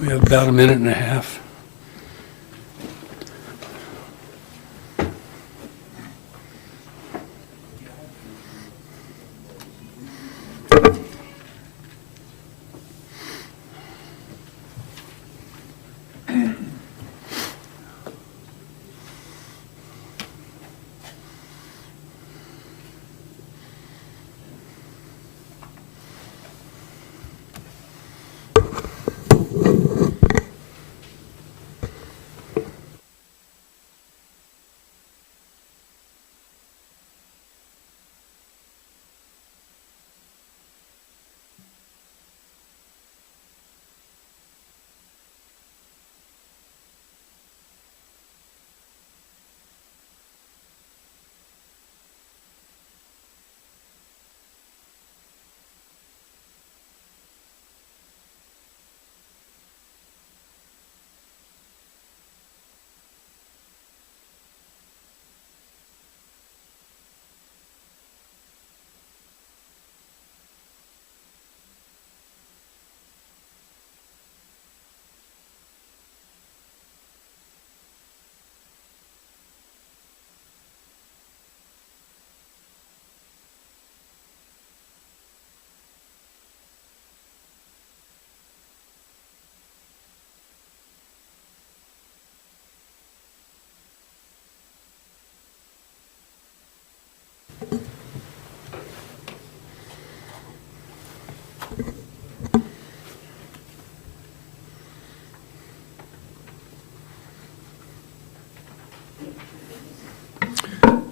We have about a minute and a half.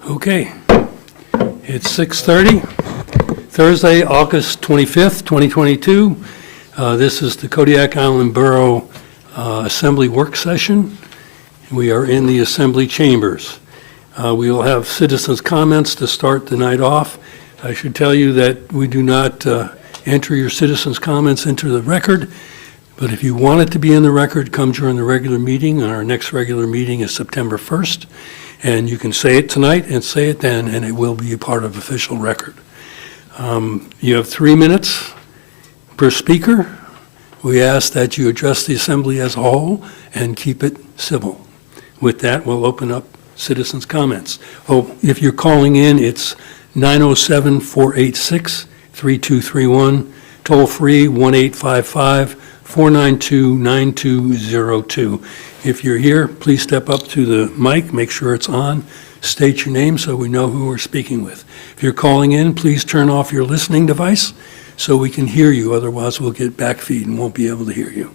Okay, it's 6:30, Thursday, August 25th, 2022. This is the Kodiak Island Borough Assembly Work Session. We are in the Assembly Chambers. We will have citizens' comments to start the night off. I should tell you that we do not enter your citizens' comments into the record, but if you want it to be in the record, come during the regular meeting. Our next regular meeting is September 1st. And you can say it tonight and say it then, and it will be a part of official record. You have 3 minutes per speaker. We ask that you address the assembly as a whole and keep it civil. With that, we'll open up citizens' comments. Oh, if you're calling in, it's 907-486-3231, toll free 1-855-492-9202. If you're here, please step up to the mic, make sure it's on, state your name so we know who we're speaking with. If you're calling in, please turn off your listening device so we can hear you, otherwise we'll get back feed and won't be able to hear you.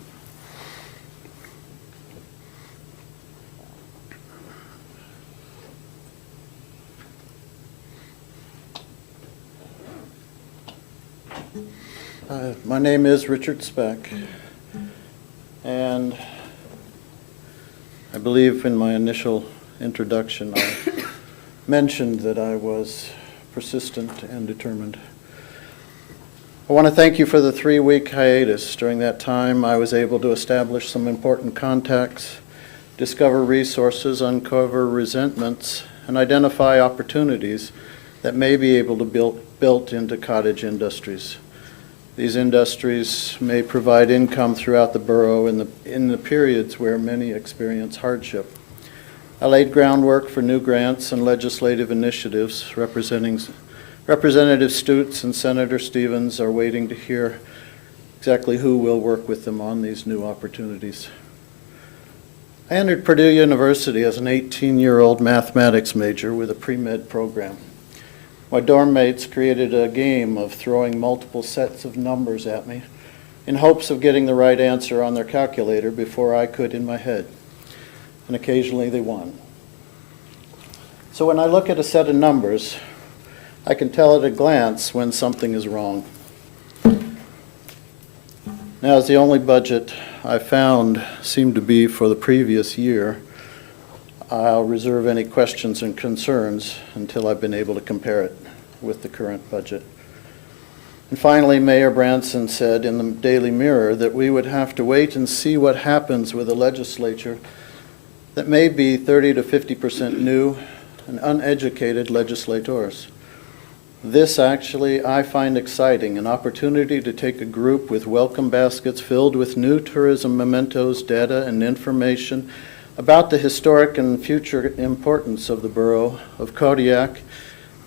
My name is Richard Speck, and I believe in my initial introduction I mentioned that I was persistent and determined. I want to thank you for the 3-week hiatus. During that time, I was able to establish some important contacts, discover resources, uncover resentments, and identify opportunities that may be able to be built into cottage industries. These industries may provide income throughout the borough in the periods where many experience hardship. I laid groundwork for new grants and legislative initiatives. Representative Stutz and Senator Stevens are waiting to hear exactly who will work with them on these new opportunities. I entered Purdue University as an 18-year-old mathematics major with a pre-med program. My dorm mates created a game of throwing multiple sets of numbers at me in hopes of getting the right answer on their calculator before I could in my head. And occasionally they won. So when I look at a set of numbers, I can tell at a glance when something is wrong. Now, as the only budget I found seemed to be for the previous year, I'll reserve any questions and concerns until I've been able to compare it with the current budget. And finally, Mayor Branson said in the Daily Mirror that we would have to wait and see what happens with a legislature that may be 30 to 50% new and uneducated legislators. This actually I find exciting, an opportunity to take a group with welcome baskets filled with new tourism mementos, data, and information about the historic and future importance of the borough of Kodiak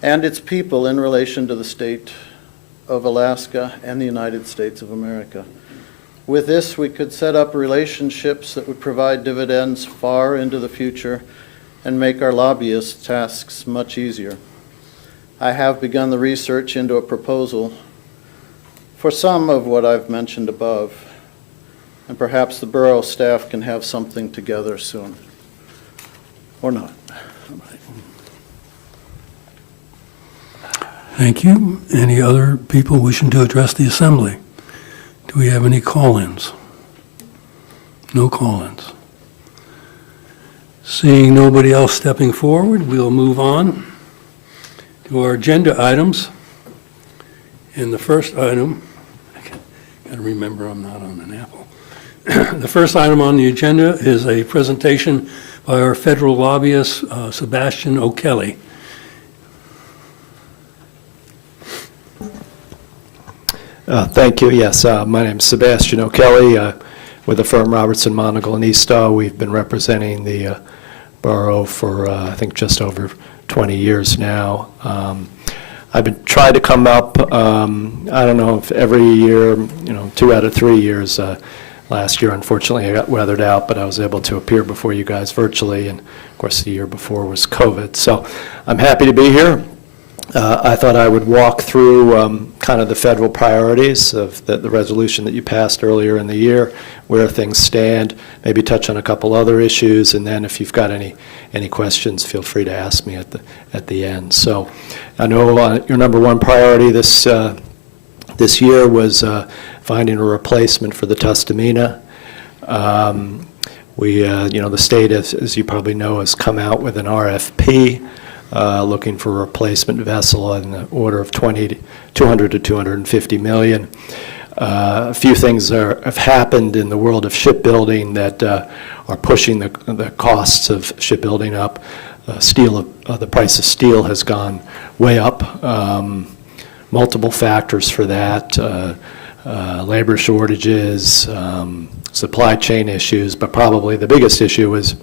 and its people in relation to the state of Alaska and the United States of America. With this, we could set up relationships that would provide dividends far into the future and make our lobbyists' tasks much easier. I have begun the research into a proposal for some of what I've mentioned above, and perhaps the borough staff can have something together soon, or not. Thank you. Any other people wishing to address the assembly? Do we have any call-ins? No call-ins. Seeing nobody else stepping forward, we'll move on to our agenda items. And the first item, got to remember I'm not on an Apple. The first item on the agenda is a presentation by our federal lobbyist, Sebastian O'Kelly. Thank you. Yes, my name is Sebastian O'Kelly with the firm Robertson, Monagle, and Eastaugh. We've been representing the borough for, I think, just over 20 years now. I've been trying to come up, I don't know if every year, 2 out of 3 years. Last year, unfortunately, I got weathered out, but I was able to appear before you guys virtually, and of course the year before was COVID. So I'm happy to be here. I thought I would walk through kind of the federal priorities of the resolution that you passed earlier in the year, where things stand, maybe touch on a couple other issues, and then if you've got any questions, feel free to ask me at the end. So I know your number one priority this year was finding a replacement for the Tustamina. The state, as you probably know, has come out with an RFP looking for a replacement vessel in the order of 200 to 250 million. A few things have happened in the world of shipbuilding that are pushing the costs of shipbuilding up. The price of steel has gone way up. Multiple factors for that, labor shortages, supply chain issues, but probably the biggest issue is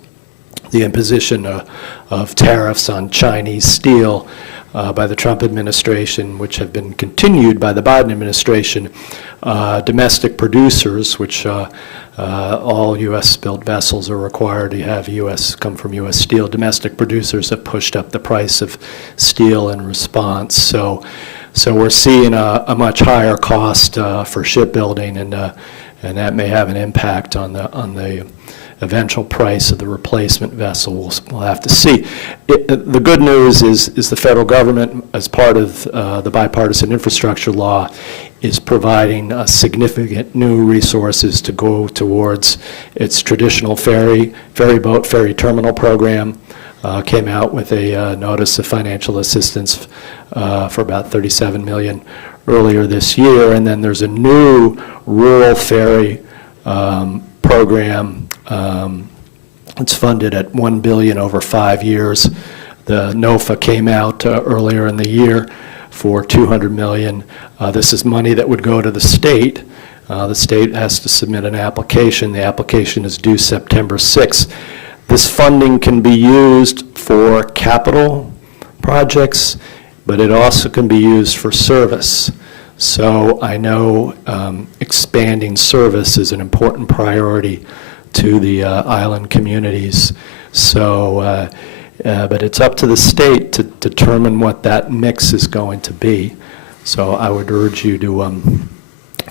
the imposition of tariffs on Chinese steel by the Trump administration, which have been continued by the Biden administration. Domestic producers, which all U.S.-built vessels are required to have come from U.S. steel. Domestic producers have pushed up the price of steel in response. So we're seeing a much higher cost for shipbuilding, and that may have an impact on the eventual price of the replacement vessel. We'll have to see. The good news is the federal government, as part of the bipartisan infrastructure law, is providing significant new resources to go towards its traditional ferry terminal program. Came out with a notice of financial assistance for about $37 million earlier this year, and then there's a new rural ferry program. It's funded at $1 billion over 5 years. The NOFA came out earlier in the year for $200 million. This is money that would go to the state. The state has to submit an application. The application is due September 6th. This funding can be used for capital projects, but it also can be used for service. So I know expanding service is an important priority to the island communities. So, but it's up to the state to determine what that mix is going to be. So I would urge you to,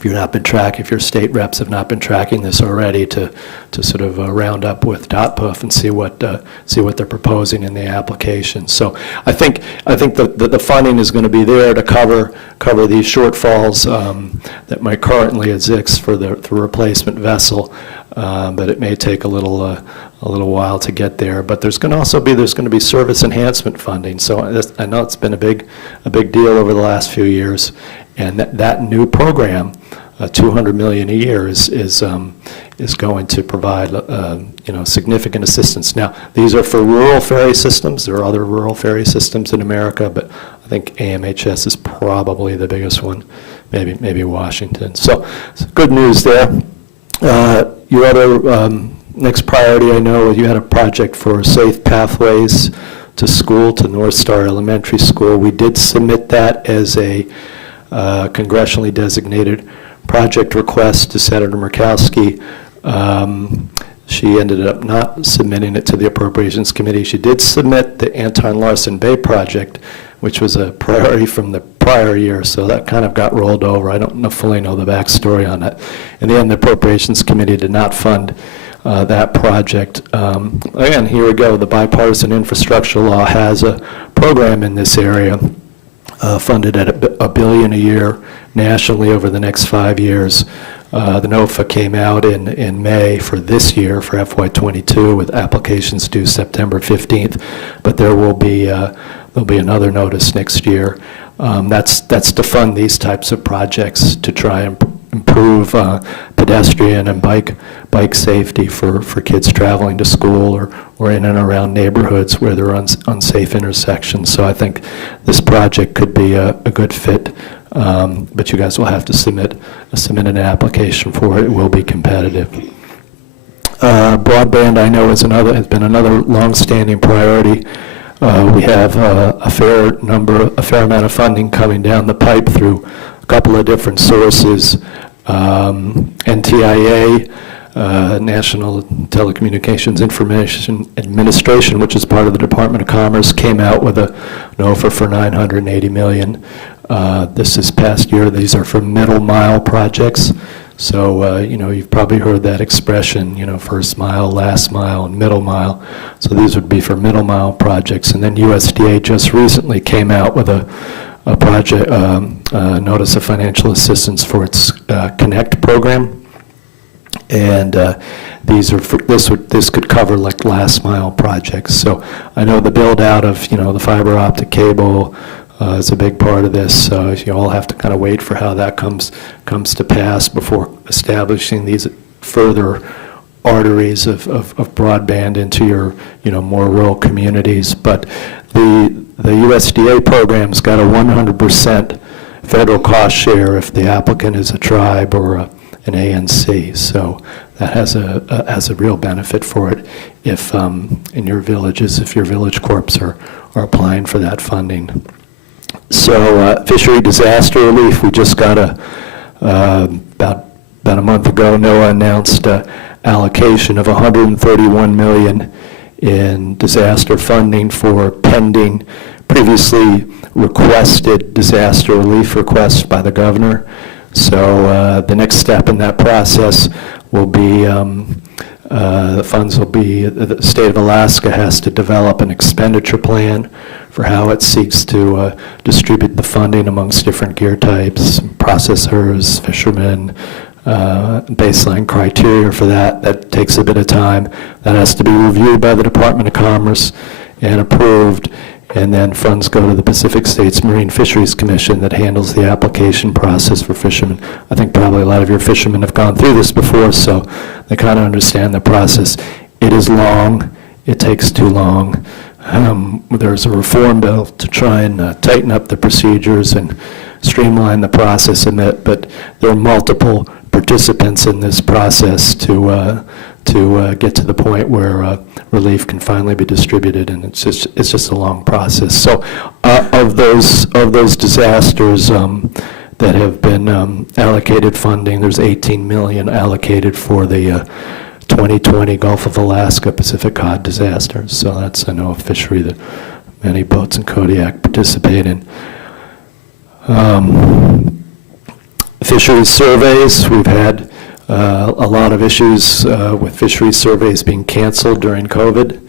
if your state reps have not been tracking this already, to sort of round up with DOTPUF and see what they're proposing in the application. So I think the funding is going to be there to cover these shortfalls that might currently exist for the replacement vessel, but it may take a little while to get there. But there's going to be service enhancement funding. So I know it's been a big deal over the last few years, and that new program, $200 million a year, is going to provide significant assistance. Now, these are for rural ferry systems. There are other rural ferry systems in America, but I think AMHS is probably the biggest one, maybe Washington. So good news there. Your other next priority, I know you had a project for safe pathways to school, to North Star Elementary School. We did submit that as a congressionally designated project request to Senator Murkowski. She ended up not submitting it to the Appropriations Committee. She did submit the Anton Larson Bay project, which was a priority from the prior year, so that kind of got rolled over. I don't fully know the backstory on that. In the end, the Appropriations Committee did not fund that project. Again, here we go. The bipartisan infrastructure law has a program in this area funded at $1 billion a year nationally over the next 5 years. The NOFA came out in May for this year, for FY22, with applications due September 15th, but there'll be another notice next year. That's to fund these types of projects to try and improve pedestrian and bike safety for kids traveling to school or in and around neighborhoods where there are unsafe intersections. So I think this project could be a good fit, but you guys will have to submit an application for it. It will be competitive. Broadband, I know, has been another long-standing priority. We have a fair amount of funding coming down the pipe through a couple of different sources. NTIA, National Telecommunications Information Administration, which is part of the Department of Commerce, came out with an offer for $980 million. This is past year. These are for middle mile projects. So, you've probably heard that expression, first mile, last mile, and middle mile. So these would be for middle mile projects. And then USDA just recently came out with a project, notice of financial assistance for its Connect program. And this could cover like last mile projects. So I know the build out of, the fiber optic cable is a big part of this. So you all have to kind of wait for how that comes to pass before establishing these further arteries of broadband into your, more rural communities. But the USDA program's got a 100% federal cost share if the applicant is a tribe or an ANC. So that has a real benefit for it if in your villages, if your village corps are applying for that funding. So fishery disaster relief, we just got about a month ago, NOAA announced allocation of $131 million in disaster funding for pending previously requested disaster relief requests by the governor. So the next step in that process will be the funds will be, the state of Alaska has to develop an expenditure plan for how it seeks to distribute the funding amongst different gear types, processors, fishermen, baseline criteria for that. That takes a bit of time. That has to be reviewed by the Department of Commerce and approved, and then funds go to the Pacific States Marine Fisheries Commission that handles the application process for fishermen. I think probably a lot of your fishermen have gone through this before, so they kind of understand the process. It is long. It takes too long. There's a reform bill to try and tighten up the procedures and streamline the process a bit, but there are multiple participants in this process to get to the point where relief can finally be distributed, and it's just a long process. So of those disasters that have been allocated funding, there's $18 million allocated for the 2020 Gulf of Alaska Pacific cod disaster. So that's, I know, a fishery that many boats in Kodiak participate in. Fisheries surveys, we've had a lot of issues with fisheries surveys being canceled during COVID.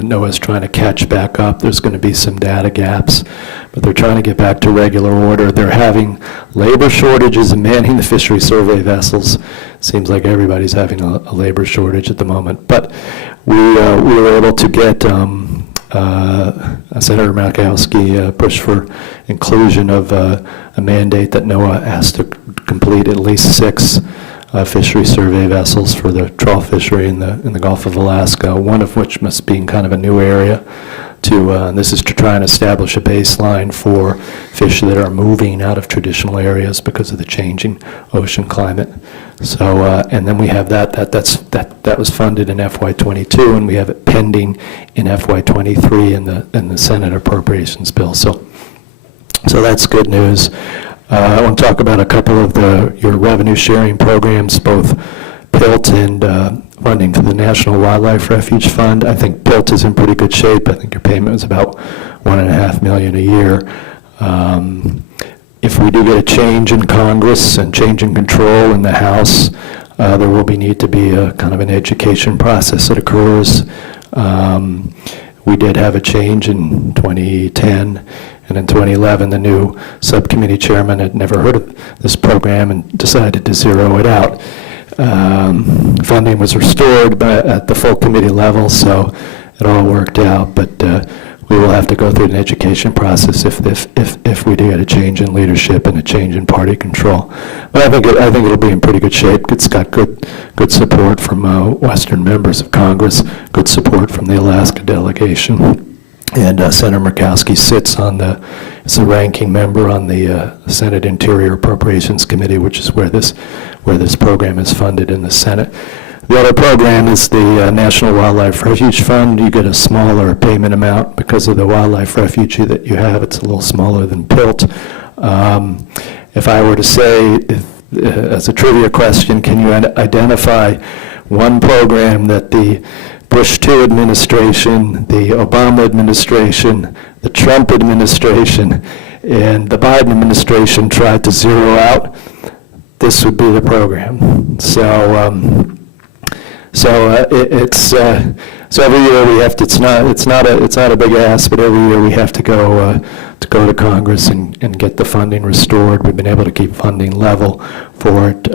NOAA's trying to catch back up. There's going to be some data gaps, but they're trying to get back to regular order. They're having labor shortages in manning the fishery survey vessels. Seems like everybody's having a labor shortage at the moment. But we were able to get Senator Murkowski pushed for inclusion of a mandate that NOAA has to complete at least 6 fishery survey vessels for the trawl fishery in the Gulf of Alaska, one of which must be in kind of a new area. this is to try and establish a baseline for fish that are moving out of traditional areas because of the changing ocean climate. So, and then we have that was funded in FY22, and we have it pending in FY23 in the Senate Appropriations Bill. So that's good news. I want to talk about a couple of your revenue sharing programs, both PILT and funding for the National Wildlife Refuge Fund. I think PILT is in pretty good shape. I think your payment was about $1.5 million a year. If we do get a change in Congress and change in control in the House, there will need to be a kind of an education process that occurs. We did have a change in 2010, and in 2011, the new subcommittee chairman had never heard of this program and decided to zero it out. Funding was restored at the full committee level, so it all worked out, but we will have to go through an education process if we do get a change in leadership and a change in party control. But I think it'll be in pretty good shape. It's got good support from Western members of Congress, good support from the Alaska delegation. And Senator Murkowski sits as a ranking member on the Senate Interior Appropriations Committee, which is where this program is funded in the Senate. The other program is the National Wildlife Refuge Fund. You get a smaller payment amount because of the wildlife refuge that you have. It's a little smaller than PILT. If I were to say, as a trivia question, can you identify one program that the Bush II administration, the Obama administration, the Trump administration, and the Biden administration tried to zero out? This would be the program. So every year we have to. It's not a big ask, but every year we have to go to Congress and get the funding restored. We've been able to keep funding level for it.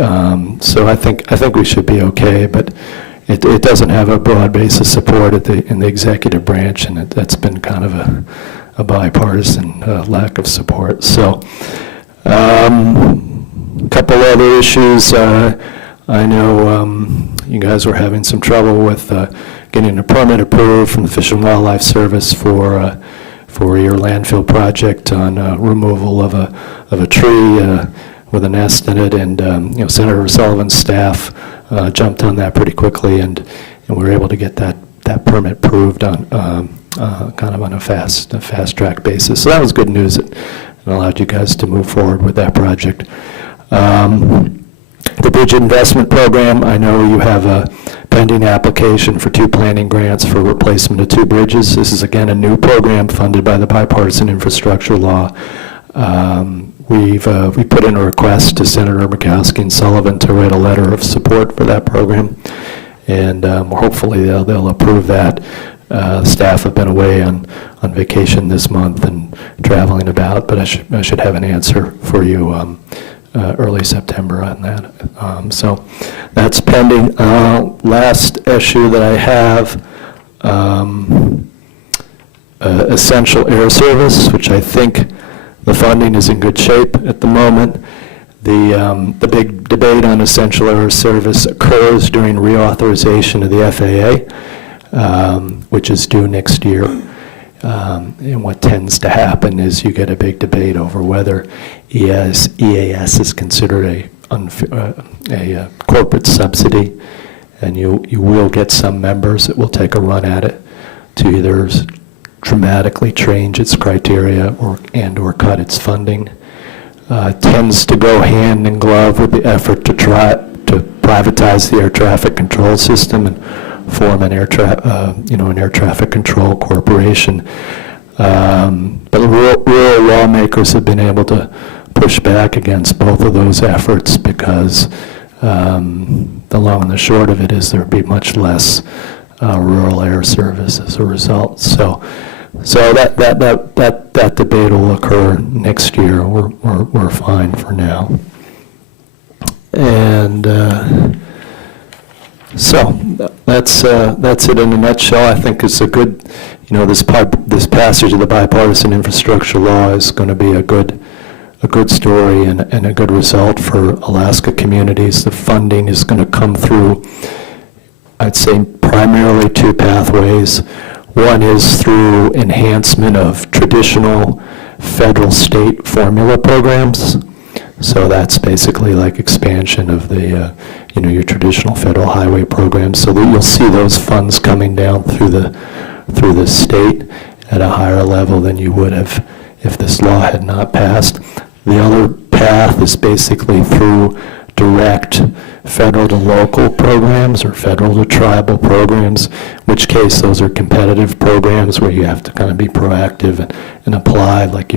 So I think we should be okay, but it doesn't have a broad base of support in the executive branch, and that's been kind of a bipartisan lack of support. So a couple other issues. I know you guys were having some trouble with getting a permit approved from the Fish and Wildlife Service for your landfill project on removal of a tree with a nest in it, and Senator Sullivan's staff jumped on that pretty quickly, and we were able to get that permit approved on kind of on a fast track basis. So that was good news. It allowed you guys to move forward with that project. The Bridge Investment Program, I know you have a pending application for 2 planning grants for replacement of 2 bridges. This is, again, a new program funded by the Bipartisan Infrastructure Law. We put in a request to Senator Murkowski and Sullivan to write a letter of support for that program, and hopefully they'll approve that. Staff have been away on vacation this month and traveling about, but I should have an answer for you early September on that. So that's pending. Last issue that I have, Essential Air Service, which I think the funding is in good shape at the moment. The big debate on Essential Air Service occurs during reauthorization of the FAA, which is due next year. And what tends to happen is you get a big debate over whether EAS is considered a corporate subsidy, and you will get some members that will take a run at it to either dramatically change its criteria or cut its funding. Tends to go hand in glove with the effort to try to privatize the air traffic control system and form an air traffic control corporation. But rural lawmakers have been able to push back against both of those efforts because the long and the short of it is there would be much less rural air service as a result. So that debate will occur next year. We're fine for now. And so that's it in a nutshell. I think it's a good, this passage of the Bipartisan Infrastructure Law is going to be a good story and a good result for Alaska communities. The funding is going to come through, I'd say, primarily 2 pathways. One is through enhancement of traditional federal-state formula programs. So that's basically like expansion of the, your traditional federal highway programs, so that you'll see those funds coming down through the state at a higher level than you would have if this law had not passed. The other path is basically through direct federal to local programs or federal to tribal programs, in which case those are competitive programs where you have to kind of be proactive and apply like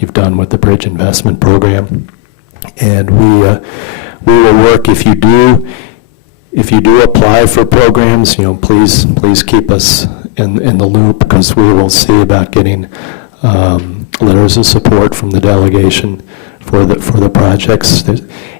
you've done with the Bridge Investment Program. And we will work, if you do apply for programs, please keep us in the loop, because we will see about getting letters of support from the delegation for the projects.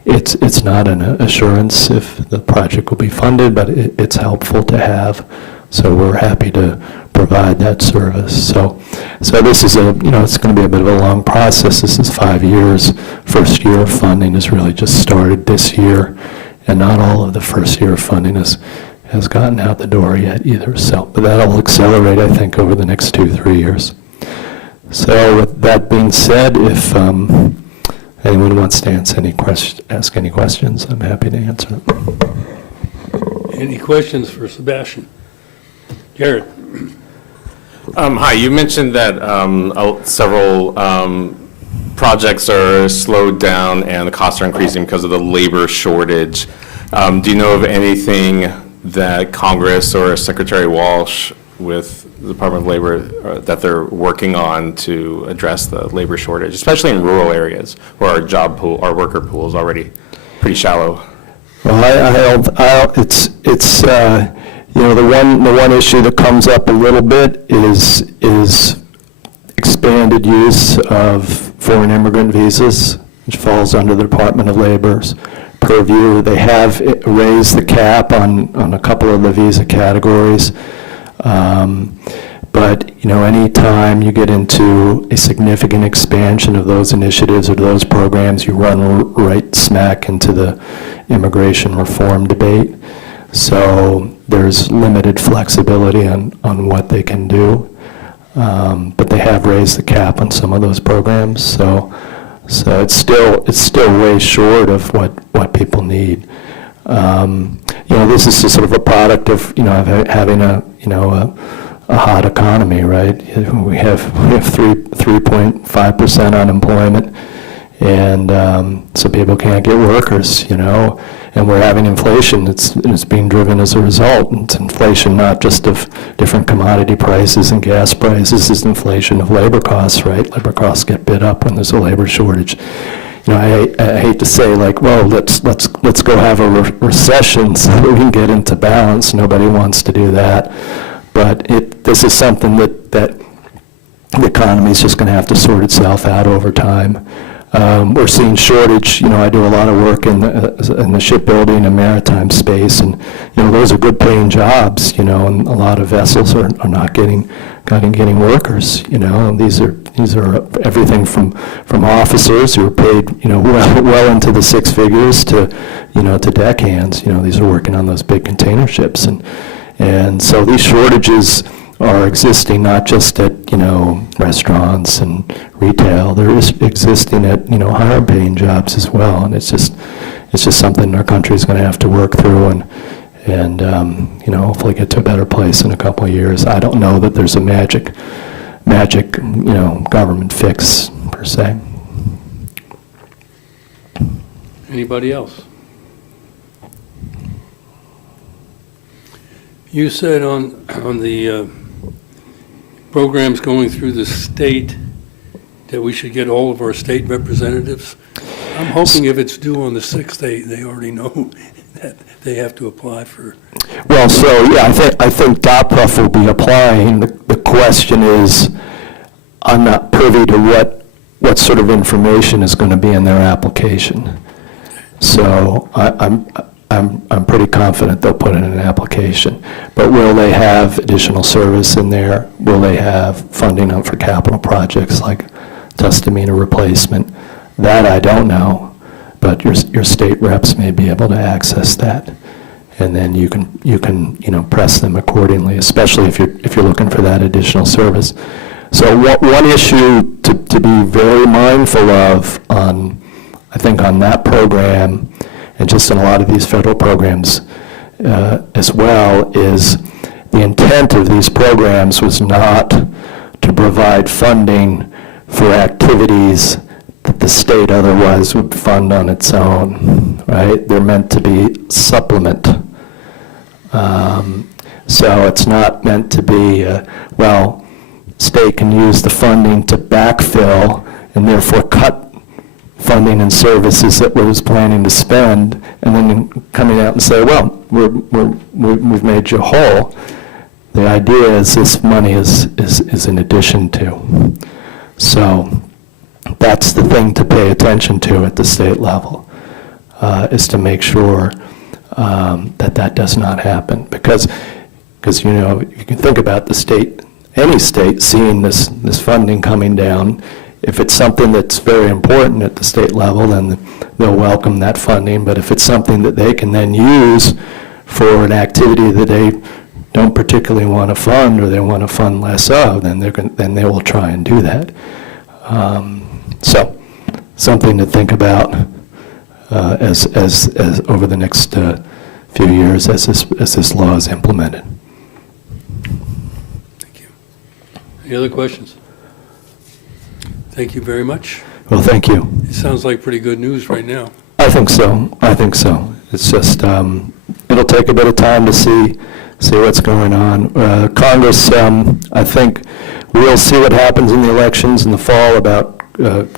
It's not an assurance if the project will be funded, but it's helpful to have. So we're happy to provide that service. So this is it's going to be a bit of a long process. This is 5 years. First year of funding has really just started this year, and not all of the first year of funding has gotten out the door yet either. So, but that'll accelerate, I think, over the next 2-3 years. So with that being said, if anyone wants to ask any questions, I'm happy to answer them. Any questions for Sebastian? Jared? Hi, you mentioned that several projects are slowed down and the costs are increasing because of the labor shortage. Do you know of anything that Congress or Secretary Walsh with the Department of Labor that they're working on to address the labor shortage, especially in rural areas where our worker pool is already pretty shallow? Well, the one issue that comes up a little bit is expanded use of foreign immigrant visas, which falls under the Department of Labor's purview. They have raised the cap on a couple of the visa categories. But any time you get into a significant expansion of those initiatives or those programs, you run right smack into the immigration reform debate. So there's limited flexibility on what they can do. But they have raised the cap on some of those programs. So it's still way short of what people need. This is just sort of a product of having a hot economy, right? We have 3.5% unemployment, and so people can't get workers, and we're having inflation. It's being driven as a result. It's inflation not just of different commodity prices and gas prices, it's inflation of labor costs, right? Labor costs get bid up when there's a labor shortage. I hate to say, let's go have a recession so that we can get into balance. Nobody wants to do that. But this is something that the economy is just going to have to sort itself out over time. We're seeing shortage. I do a lot of work in the shipbuilding and maritime space, and those are good paying jobs. And a lot of vessels are not getting workers. And these are everything from officers who are paid well into the six figures to to deckhands. These are working on those big container ships, and so these shortages are existing not just at restaurants and retail. They're existing at higher paying jobs as well, and it's just something our country is going to have to work through and hopefully get to a better place in a couple of years. I don't know that there's a magic government fix per se. Anybody else? You said on the programs going through the state that we should get all of our state representatives. I'm hoping if it's due on the 6th, they already know that they have to apply for. Well, so yeah, I think DOPRUF will be applying. The question is, I'm not privy to what sort of information is going to be in their application. So I'm pretty confident they'll put in an application. But will they have additional service in there? Will they have funding up for capital projects like misdemeanor replacement? That I don't know, but your state reps may be able to access that. and then you can press them accordingly, especially if you're looking for that additional service. So one issue to be very mindful of I think on that program, and just in a lot of these federal programs as well, is the intent of these programs was not to provide funding for activities that the state otherwise would fund on its own, right? They're meant to be supplement. So it's not meant to be, state can use the funding to backfill and therefore cut funding and services that we was planning to spend, and then coming out and say, well, we've made you whole. The idea is this money is in addition to. So that's the thing to pay attention to at the state level, is to make sure that does not happen. Because you can think about the state, any state seeing this funding coming down. If it's something that's very important at the state level, then they'll welcome that funding. But if it's something that they can then use for an activity that they don't particularly want to fund, or they want to fund less of, then they will try and do that. So something to think about as over the next few years as this law is implemented. Thank you. Any other questions? Thank you very much. Well, thank you. It sounds like pretty good news right now. I think so. It's just, it'll take a bit of time to see what's going on. Congress, I think we'll see what happens in the elections in the fall about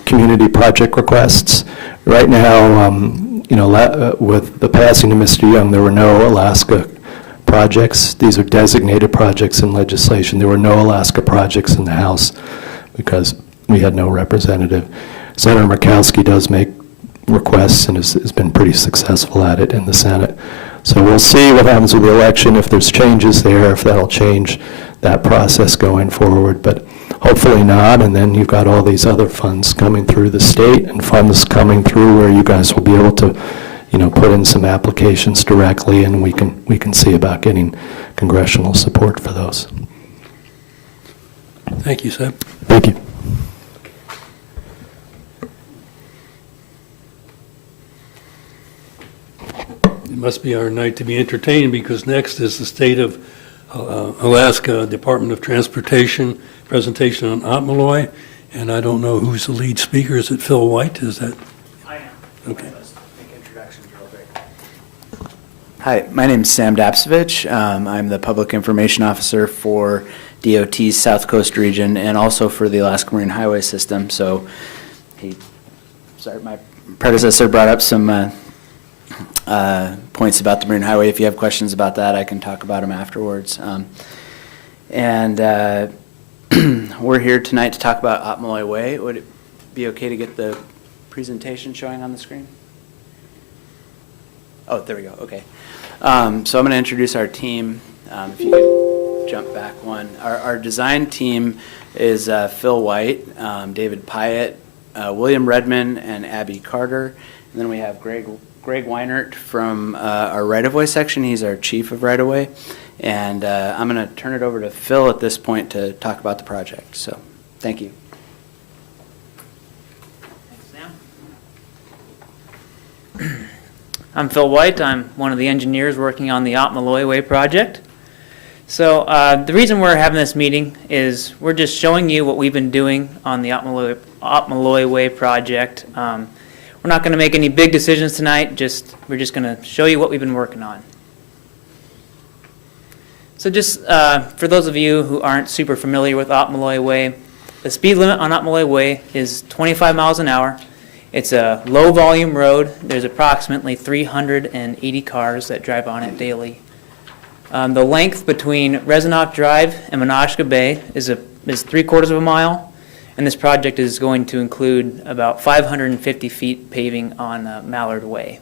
community project requests. Right now, with the passing of Mr. Young, there were no Alaska projects. These are designated projects in legislation. There were no Alaska projects in the House because we had no representative. Senator Murkowski does make requests and has been pretty successful at it in the Senate. So we'll see what happens with the election, if there's changes there, if that'll change that process going forward, but hopefully not. And then you've got all these other funds coming through the state and funds coming through where you guys will be able to, put in some applications directly, and we can see about getting congressional support for those. Thank you, Seb. Thank you. It must be our night to be entertained, because next is the State of Alaska Department of Transportation presentation on Otmaloy, and I don't know who's the lead speaker. Is it Phil White? Is that? I am. Okay. Let's make introductions real quick. Hi, my name is Sam Dapsevich. I'm the Public Information Officer for DOT's South Coast region and also for the Alaska Marine Highway System. So, my predecessor brought up some points about the Marine Highway. If you have questions about that, I can talk about them afterwards. We're here tonight to talk about Otmaloy Way. Would it be okay to get the presentation showing on the screen? Oh, there we go. Okay. So I'm going to introduce our team. If you could jump back one. Our design team is Phil White, David Pyatt, William Redman, and Abby Carter. And then we have Greg Weinert from our right-of-way section. He's our chief of right-of-way. And I'm going to turn it over to Phil at this point to talk about the project. So, thank you. Thanks, Sam. I'm Phil White. I'm one of the engineers working on the Otmaloy Way project. So the reason we're having this meeting is we're just showing you what we've been doing on the Otmaloy Way project. We're not going to make any big decisions tonight. We're just going to show you what we've been working on. So just for those of you who aren't super familiar with Otmaloy Way, the speed limit on Otmaloy Way is 25 miles an hour. It's a low-volume road. There's approximately 380 cars that drive on it daily. The length between Rezanoff Drive and Menasha Bay is 3/4 of a mile, and this project is going to include about 550 feet paving on Mallard Way.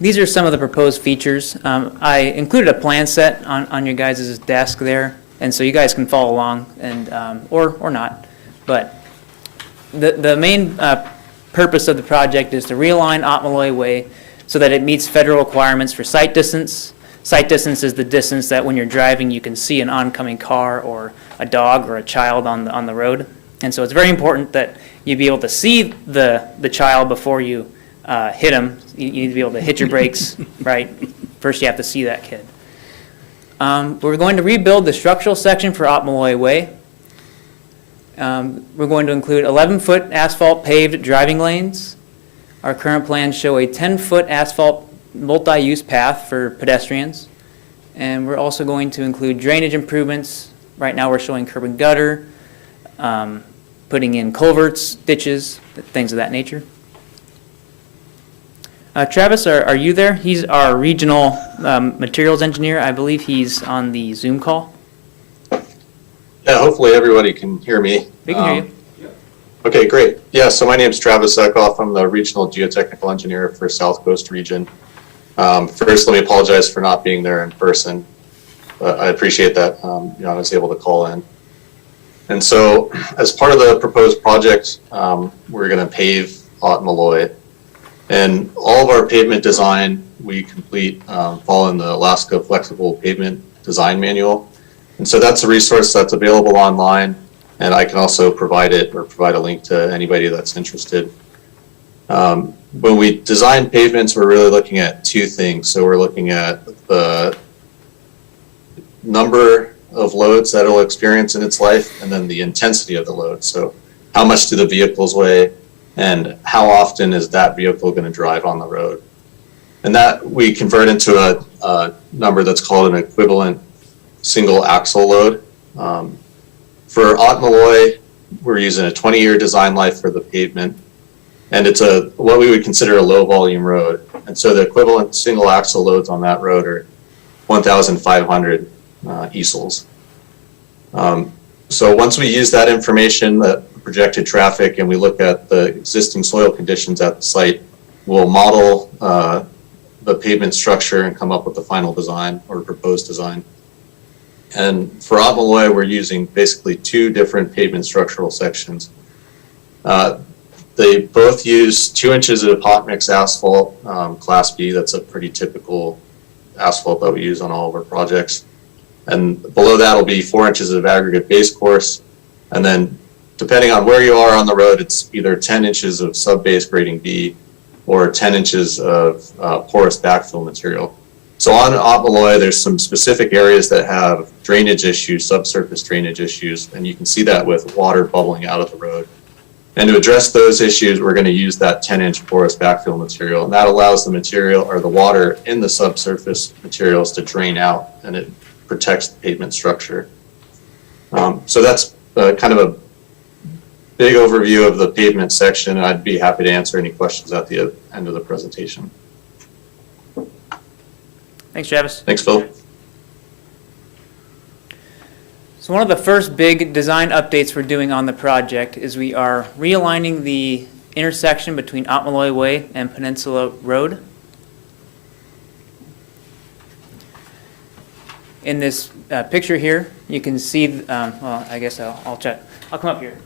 These are some of the proposed features. I included a plan set on your guys' desk there, and so you guys can follow along, and or not. But the main purpose of the project is to realign Otmaloy Way so that it meets federal requirements for sight distance. Sight distance is the distance that when you're driving, you can see an oncoming car or a dog or a child on the road. And so it's very important that you be able to see the child before you hit him. You need to be able to hit your brakes, right? First, you have to see that kid. We're going to rebuild the structural section for Otmaloy Way. We're going to include 11-foot asphalt paved driving lanes. Our current plans show a 10-foot asphalt multi-use path for pedestrians. And we're also going to include drainage improvements. Right now we're showing curb and gutter, putting in culverts, ditches, things of that nature. Travis, are you there? He's our regional materials engineer. I believe he's on the Zoom call. Yeah, hopefully everybody can hear me. We can hear you. Okay, great. Yeah, so my name is Travis Eckhoff. I'm the regional geotechnical engineer for South Coast Region. First, let me apologize for not being there in person. I appreciate that. I was able to call in. And so, as part of the proposed project, we're going to pave Otmaloy. And all of our pavement design, we complete following the Alaska Flexible Pavement Design Manual. And so that's a resource that's available online, and I can also provide it or provide a link to anybody that's interested. When we design pavements, we're really looking at two things. So we're looking at the number of loads that it'll experience in its life, and then the intensity of the load. So how much do the vehicles weigh, and how often is that vehicle going to drive on the road? And that we convert into a number that's called an equivalent single axle load. For Otmaloy, we're using a 20-year design life for the pavement, and it's what we would consider a low volume road. And so the equivalent single axle loads on that road are 1,500 easels. So once we use that information, that projected traffic, and we look at the existing soil conditions at the site, we'll model the pavement structure and come up with the final design or proposed design. And for Otmaloy, we're using basically two different pavement structural sections. They both use 2 inches of hot mix asphalt, Class B. That's a pretty typical asphalt that we use on all of our projects. And below that will be 4 inches of aggregate base course. And then depending on where you are on the road, it's either 10 inches of sub-base grading B or 10 inches of porous backfill material. So on Otmaloy, there's some specific areas that have drainage issues, subsurface drainage issues, and you can see that with water bubbling out of the road. And to address those issues, we're going to use that 10-inch porous backfill material, and that allows the material or the water in the subsurface materials to drain out, and it protects the pavement structure. So that's kind of a big overview of the pavement section. I'd be happy to answer any questions at the end of the presentation. Thanks, Travis. Thanks, Phil. So one of the first big design updates we're doing on the project is we are realigning the intersection between Otmaloy Way and Peninsula Road. In this picture here, you can see, well, I guess I'll check. I'll come up here.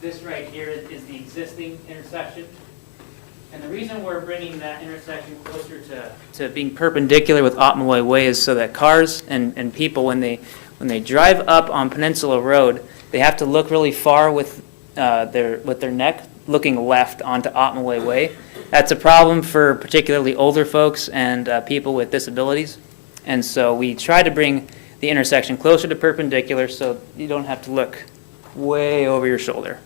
This right here is the existing intersection. And the reason we're bringing that intersection closer to being perpendicular with Otmaloy Way is so that cars and people, when they drive up on Peninsula Road, they have to look really far with their neck looking left onto Otmaloy Way. That's a problem for particularly older folks and people with disabilities. And so we try to bring the intersection closer to perpendicular so you don't have to look way over your shoulder.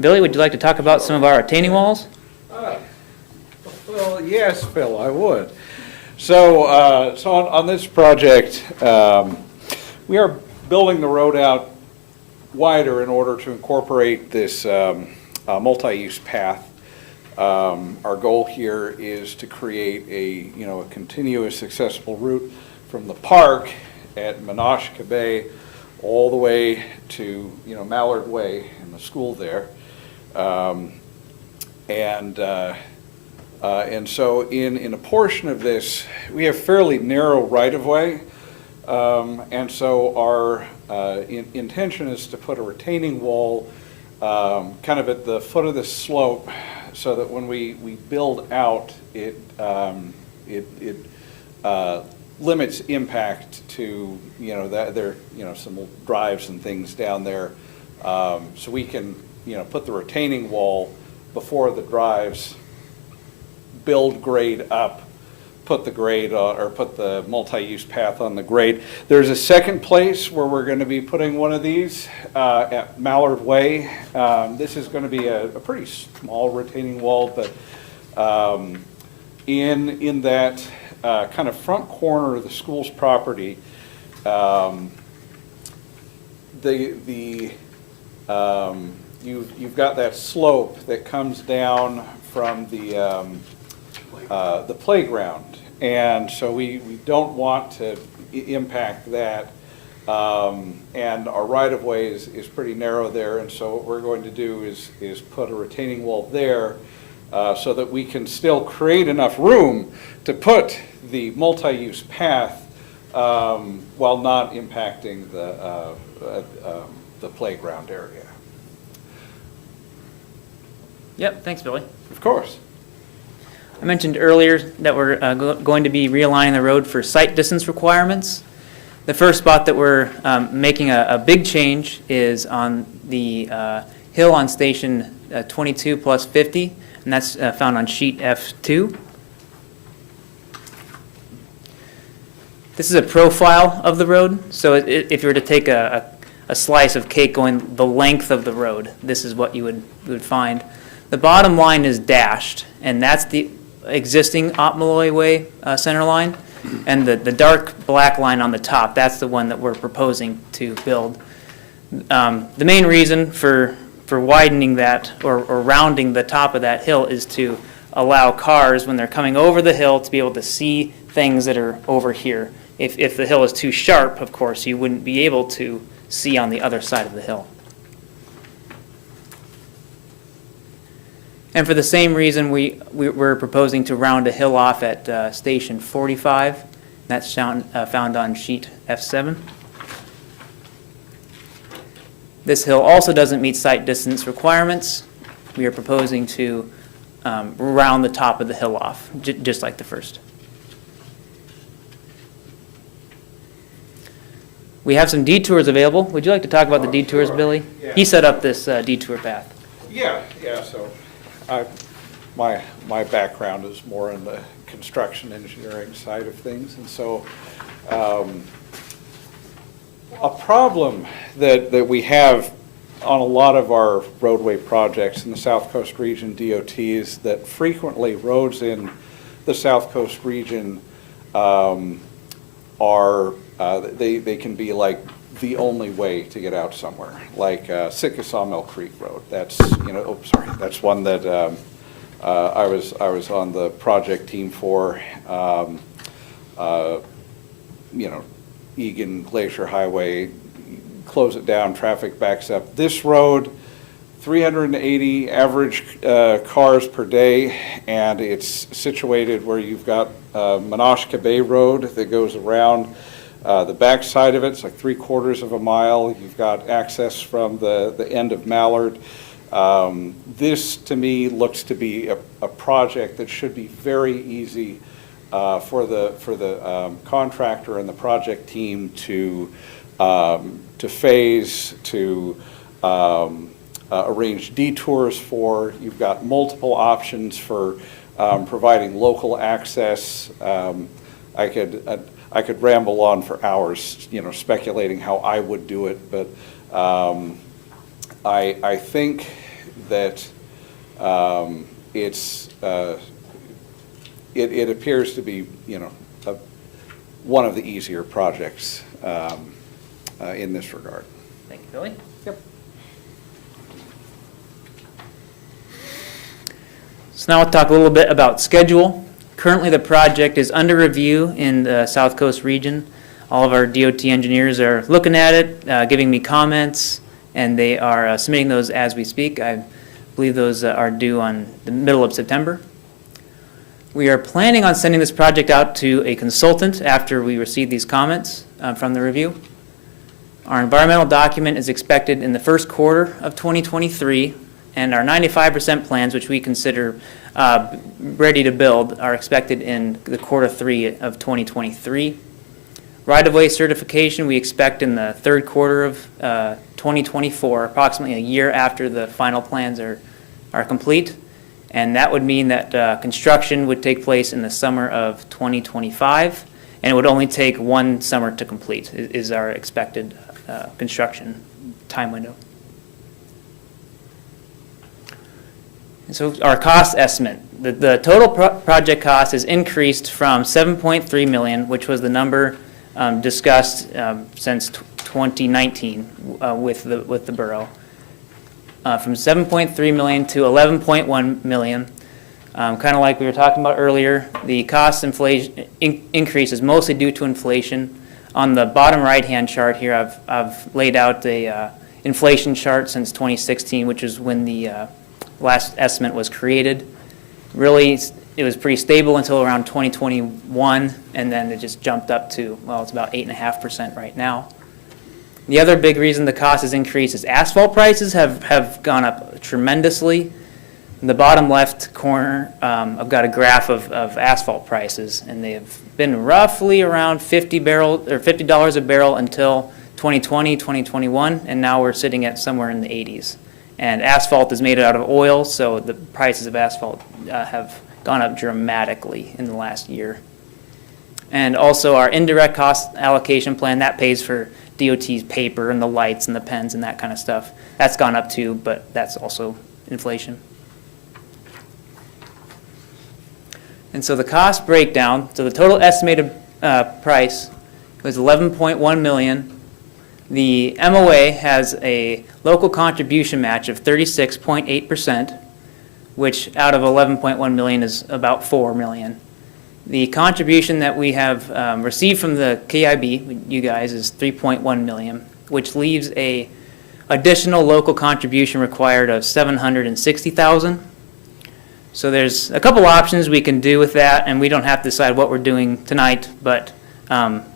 Billy, would you like to talk about some of our retaining walls? Well, yes, Phil, I would. So on this project, we are building the road out wider in order to incorporate this multi-use path. Our goal here is to create a continuous accessible route from the park at Menasha Bay all the way to Mallard Way and the school there. And so in a portion of this, we have fairly narrow right-of-way, and so our intention is to put a retaining wall kind of at the foot of the slope, so that when we build out, it limits impact to, that there, some drives and things down there. So we can, put the retaining wall before the drives, build grade up, put the grade or put the multi-use path on the grade. There's a second place where we're going to be putting one of these at Mallard Way. This is going to be a pretty small retaining wall, but in that kind of front corner of the school's property, you've got that slope that comes down from the playground, and so we don't want to impact that. And our right-of-way is pretty narrow there, and so what we're going to do is put a retaining wall there so that we can still create enough room to put the multi-use path while not impacting the playground area. Yep, thanks, Billy. Of course. I mentioned earlier that we're going to be realigning the road for sight distance requirements. The first spot that we're making a big change is on the hill on station 22 plus 50, and that's found on sheet F2. This is a profile of the road, so if you were to take a slice of cake going the length of the road, this is what you would find. The bottom line is dashed, and that's the existing Malloy Way center line, and the dark black line on the top, that's the one that we're proposing to build. The main reason for widening that or rounding the top of that hill is to allow cars, when they're coming over the hill, to be able to see things that are over here. If the hill is too sharp, of course, you wouldn't be able to see on the other side of the hill. And for the same reason, we're proposing to round a hill off at station 45. That's found on sheet F7. This hill also doesn't meet sight distance requirements. We are proposing to round the top of the hill off, just like the first. We have some detours available. Would you like to talk about the detours, sure. Billy? Yeah. He set up this detour path. Yeah, so my background is more in the construction engineering side of things, and so a problem that we have on a lot of our roadway projects in the South Coast Region DOT is that frequently roads in the South Coast region they can be like the only way to get out somewhere, like Sitka Sawmill Creek Road. That's that's one that I was on the project team for. Egan Glacier Highway, close it down, traffic backs up. This road, 380 average cars per day, and it's situated where you've got Menasha Bay Road that goes around the back side of it. It's like 3/4 of a mile. You've got access from the end of Mallard. This, to me, looks to be a project that should be very easy for the contractor and the project team to phase, to arrange detours for. You've got multiple options for providing local access. I could ramble on for hours, speculating how I would do it, but I think that it appears to be, one of the easier projects in this regard. Thank you, Billy. Yep. So now we'll talk a little bit about schedule. Currently, the project is under review in the South Coast region. All of our DOT engineers are looking at it, giving me comments, and they are submitting those as we speak. I believe those are due on the middle of September. We are planning on sending this project out to a consultant after we receive these comments from the review. Our environmental document is expected in the first quarter of 2023, and our 95% plans, which we consider ready to build, are expected in the quarter 3 of 2023. Right-of-way certification we expect in the third quarter of 2024, approximately a year after the final plans are complete. And that would mean that construction would take place in the summer of 2025, and it would only take 1 summer to complete, is our expected construction time window. And so our cost estimate, the total project cost is increased from $7.3 million, which was the number discussed since 2019 with the borough. From $7.3 million to $11.1 million. Kind of like we were talking about earlier, the cost inflation increase is mostly due to inflation. On the bottom right-hand chart here, I've laid out a inflation chart since 2016, which is when the last estimate was created. Really, it was pretty stable until around 2021, and then it just jumped up to, well, it's about 8.5% right now. The other big reason the cost has increased is asphalt prices have gone up tremendously. In the bottom left corner, I've got a graph of asphalt prices, and they have been roughly around $50 a barrel until 2020, 2021, and now we're sitting at somewhere in the 80s. And asphalt is made out of oil, so the prices of asphalt have gone up dramatically in the last year. And also our indirect cost allocation plan, that pays for DOT's paper and the lights and the pens and that kind of stuff. That's gone up too, but that's also inflation. And so the cost breakdown, so the total estimated price was $11.1 million. The MOA has a local contribution match of 36.8%, which out of 11.1 million is about 4 million. The contribution that we have received from the KIB, you guys, is 3.1 million, which leaves a additional local contribution required of 760,000. So there's a couple options we can do with that, and we don't have to decide what we're doing tonight, but I'll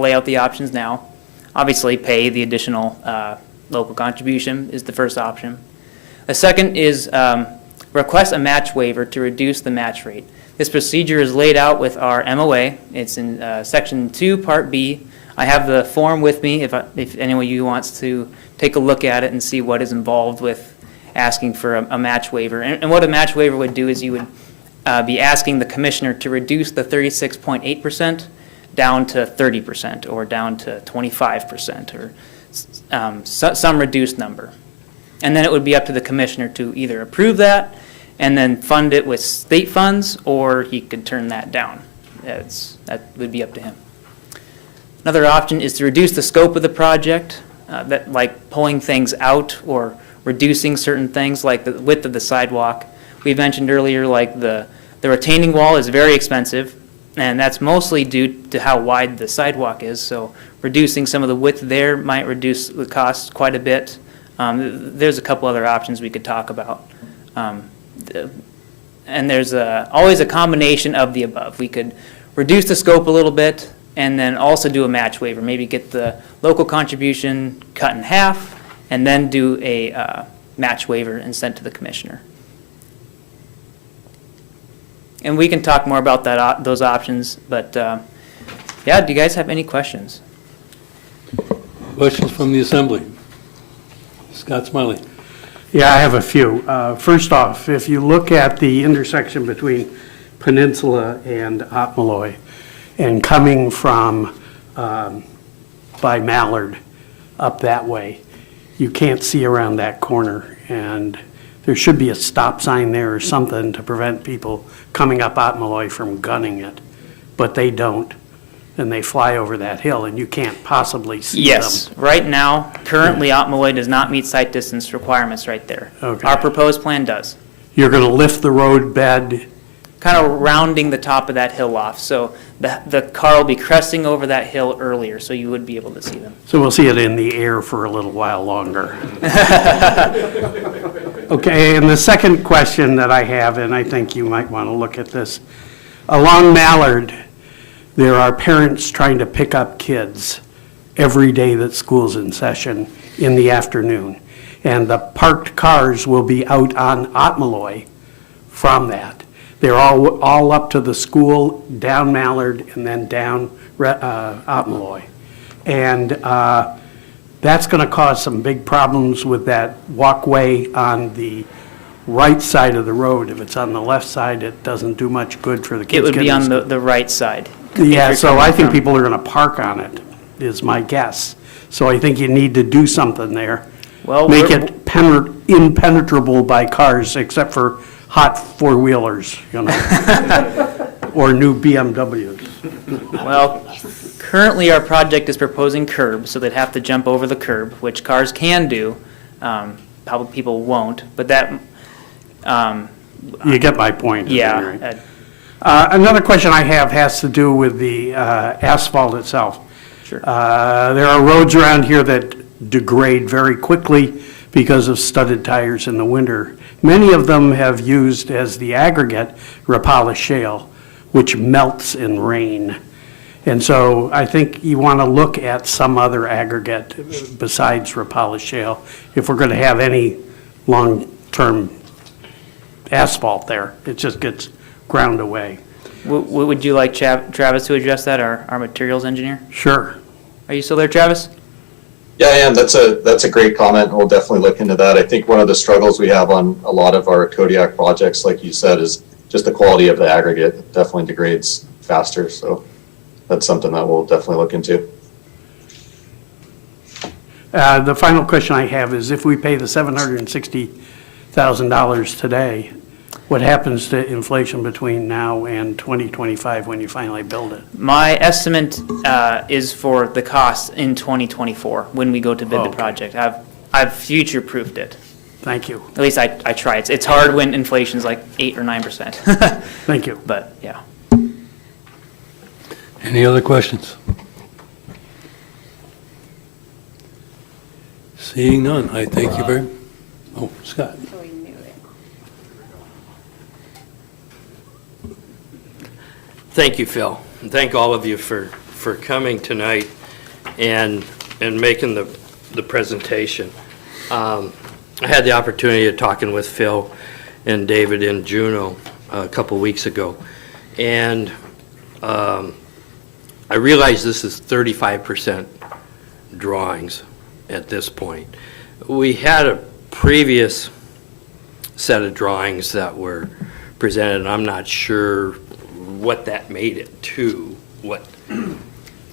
lay out the options now. Obviously, pay the additional local contribution is the first option. The second is request a match waiver to reduce the match rate. This procedure is laid out with our MOA. It's in Section 2, Part B. I have the form with me if anyone of you wants to take a look at it and see what is involved with asking for a match waiver. And what a match waiver would do is you would be asking the commissioner to reduce the 36.8% down to 30% or down to 25% or some reduced number. And then it would be up to the commissioner to either approve that and then fund it with state funds, or he could turn that down. That would be up to him. Another option is to reduce the scope of the project, like pulling things out or reducing certain things like the width of the sidewalk. We mentioned earlier, like the retaining wall is very expensive, and that's mostly due to how wide the sidewalk is. So reducing some of the width there might reduce the cost quite a bit. There's a couple other options we could talk about. And there's always a combination of the above. We could reduce the scope a little bit and then also do a match waiver. Maybe get the local contribution cut in half and then do a match waiver and send to the commissioner. And we can talk more about those options, but yeah, do you guys have any questions? Questions from the assembly? Scott Smiley. Yeah, I have a few. First off, if you look at the intersection between Peninsula and Otmaloy and coming from by Mallard up that way, you can't see around that corner, and there should be a stop sign there or something to prevent people coming up Otmaloy from gunning it, but they don't, and they fly over that hill, and you can't possibly see them. Yes, right now, currently Otmaloy does not meet sight distance requirements right there. Okay. Our proposed plan does. You're going to lift the road bed. Kind of rounding the top of that hill off, so the car will be cresting over that hill earlier, so you would be able to see them. So we'll see it in the air for a little while longer. Okay, and the second question that I have, and I think you might want to look at this, along Mallard, there are parents trying to pick up kids, every day that school's in session in the afternoon. And the parked cars will be out on Otmaloy from that. They're all up to the school, down Mallard, and then down Otmaloy. And that's going to cause some big problems with that walkway on the right side of the road. If it's on the left side, it doesn't do much good for the kids. It would be getting on to school. the right side. Yeah, If so you're I coming think from- people are going to park on it, is my guess. So I think you need to do something there. Well, Make we're- it impenetrable by cars, except for hot four-wheelers, you know, or new BMWs. Well, currently our project is proposing curb, so they'd have to jump over the curb, which cars can do. Probably people won't, but that, You get my point. at any yeah. rate. Another question I have has to do with the asphalt itself. Sure. There are roads around here that degrade very quickly because of studded tires in the winter. Many of them have used as the aggregate Rapala shale, which melts in rain. And so I think you want to look at some other aggregate besides Rapala shale if we're going to have any long-term asphalt there. It just gets ground away. Would you like Travis to address that, our materials engineer? Sure. Are you still there, Travis? Yeah, I am. That's a great comment. We'll definitely look into that. I think one of the struggles we have on a lot of our Kodiak projects, like you said, is just the quality of the aggregate. It definitely degrades faster. So that's something that we'll definitely look into. The final question I have is if we pay the $760,000 today, what happens to inflation between now and 2025 when you finally build it? My estimate is for the cost in 2024, when we go to bid the Okay. project. I've future-proofed it. Thank you. At least I try. It's hard when inflation's like 8 or 9%. Thank you. But, yeah. Any other questions? Seeing none, I thank you very, oh, Scott. Thank you, Phil. And thank all of you for coming tonight and making the presentation. I had the opportunity of talking with Phil and David in Juneau a couple weeks ago, and I realize this is 35% drawings at this point. We had a previous set of drawings that were presented, and I'm not sure what that made it to, what,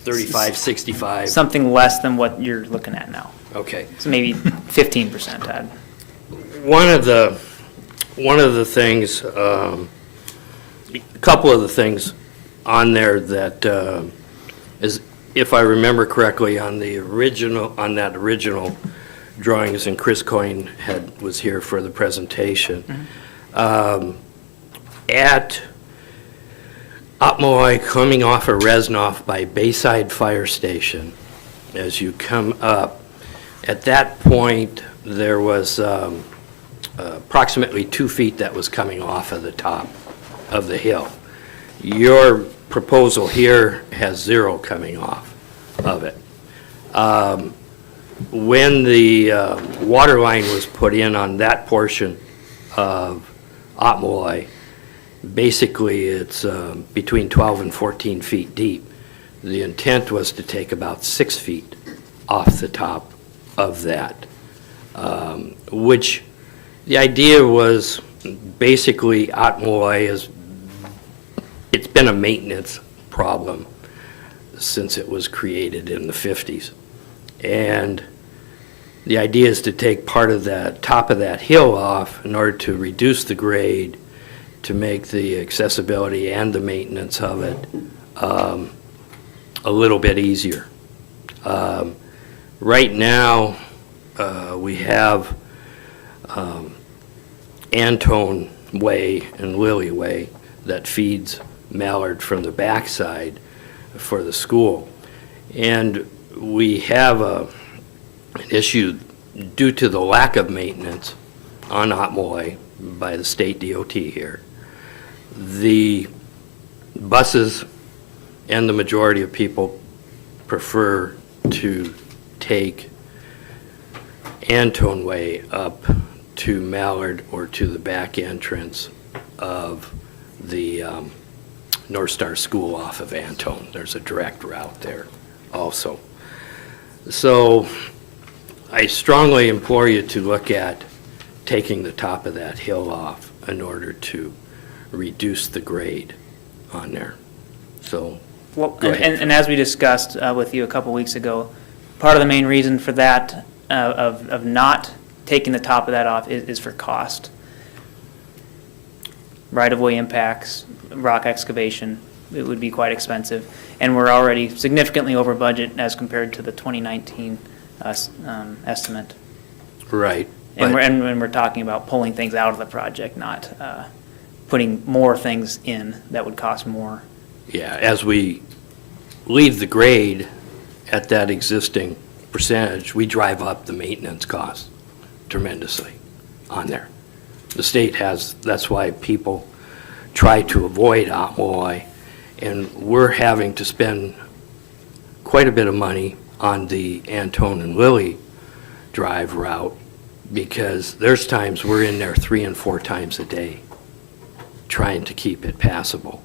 35, 65? Something less than what you're looking at now. Okay. So maybe 15%, Ed. One of the things, a couple of the things on there that is, if I remember correctly, on that original drawings, and Chris Coyne was here for the presentation. At Otmaloy, coming off of Reznov by Bayside Fire Station, as you come up, at that point, there was approximately 2 feet that was coming off of the top of the hill. Your proposal here has 0 coming off of it. When the water line was put in on that portion of Otmaloy, basically it's between 12 and 14 feet deep. The intent was to take about 6 feet off the top of that, which the idea was basically Otmaloy it's been a maintenance problem since it was created in the 50s. And the idea is to take part of that top of that hill off in order to reduce the grade, to make the accessibility and the maintenance of it a little bit easier. Right now, we have Antone Way and Lily Way that feeds Mallard from the backside for the school. And we have an issue due to the lack of maintenance on Otmaloy by the state DOT here. The buses and the majority of people prefer to take Antone Way up to Mallard or to the back entrance of the North Star School off of Antone. There's a direct route there also. So I strongly implore you to look at taking the top of that hill off in order to reduce the grade on there. So, Well, Go ahead. and as we discussed with you a couple weeks ago, part of the main reason for that, of not taking the top of that off is for cost. Right-of-way impacts, rock excavation, it would be quite expensive. And we're already significantly over budget as compared to the 2019 estimate. right. And but- we're talking about pulling things out of the project, not putting more things in that would cost more. Yeah, as we leave the grade at that existing percentage, we drive up the maintenance costs tremendously on there. The state has, that's why people try to avoid Otmolloy, and we're having to spend quite a bit of money on the Antone and Lily Drive route, because there's times we're in there 3 and 4 times a day trying to keep it passable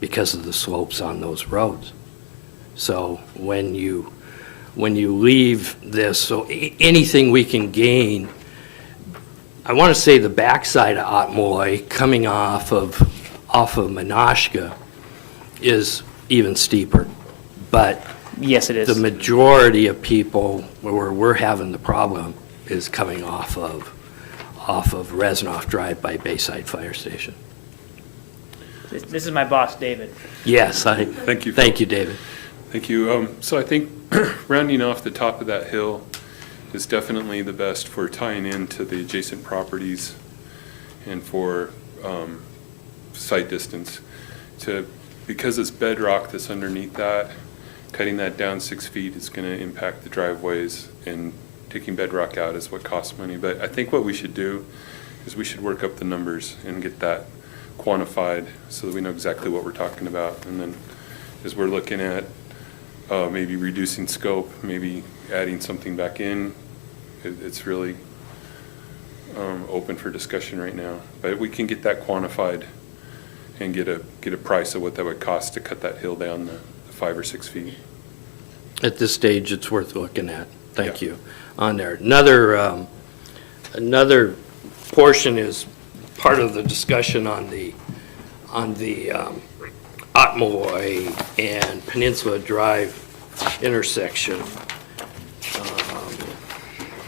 because of the slopes on those roads. So when you leave this, so anything we can gain, I want to say the backside of Otmolloy coming off of Menashka is even steeper. But Yes, it is. the majority of people where we're having the problem is coming off of Resnoff Drive by Bayside Fire Station. This is my boss, David. Yes, Thank you, Phil. thank you, David. Thank you. So I think rounding off the top of that hill is definitely the best for tying into the adjacent properties and for sight distance. Because it's bedrock that's underneath that, cutting that down 6 feet is going to impact the driveways, and taking bedrock out is what costs money. But I think what we should do is we should work up the numbers and get that quantified so that we know exactly what we're talking about. And then as we're looking at maybe reducing scope, maybe adding something back in, it's really open for discussion right now. But we can get that quantified and get a price of what that would cost to cut that hill down the 5 or 6 feet. At this stage, it's worth looking at. Thank Yeah. you. On there. Another portion is part of the discussion on the Otmolloy and Peninsula Drive intersection.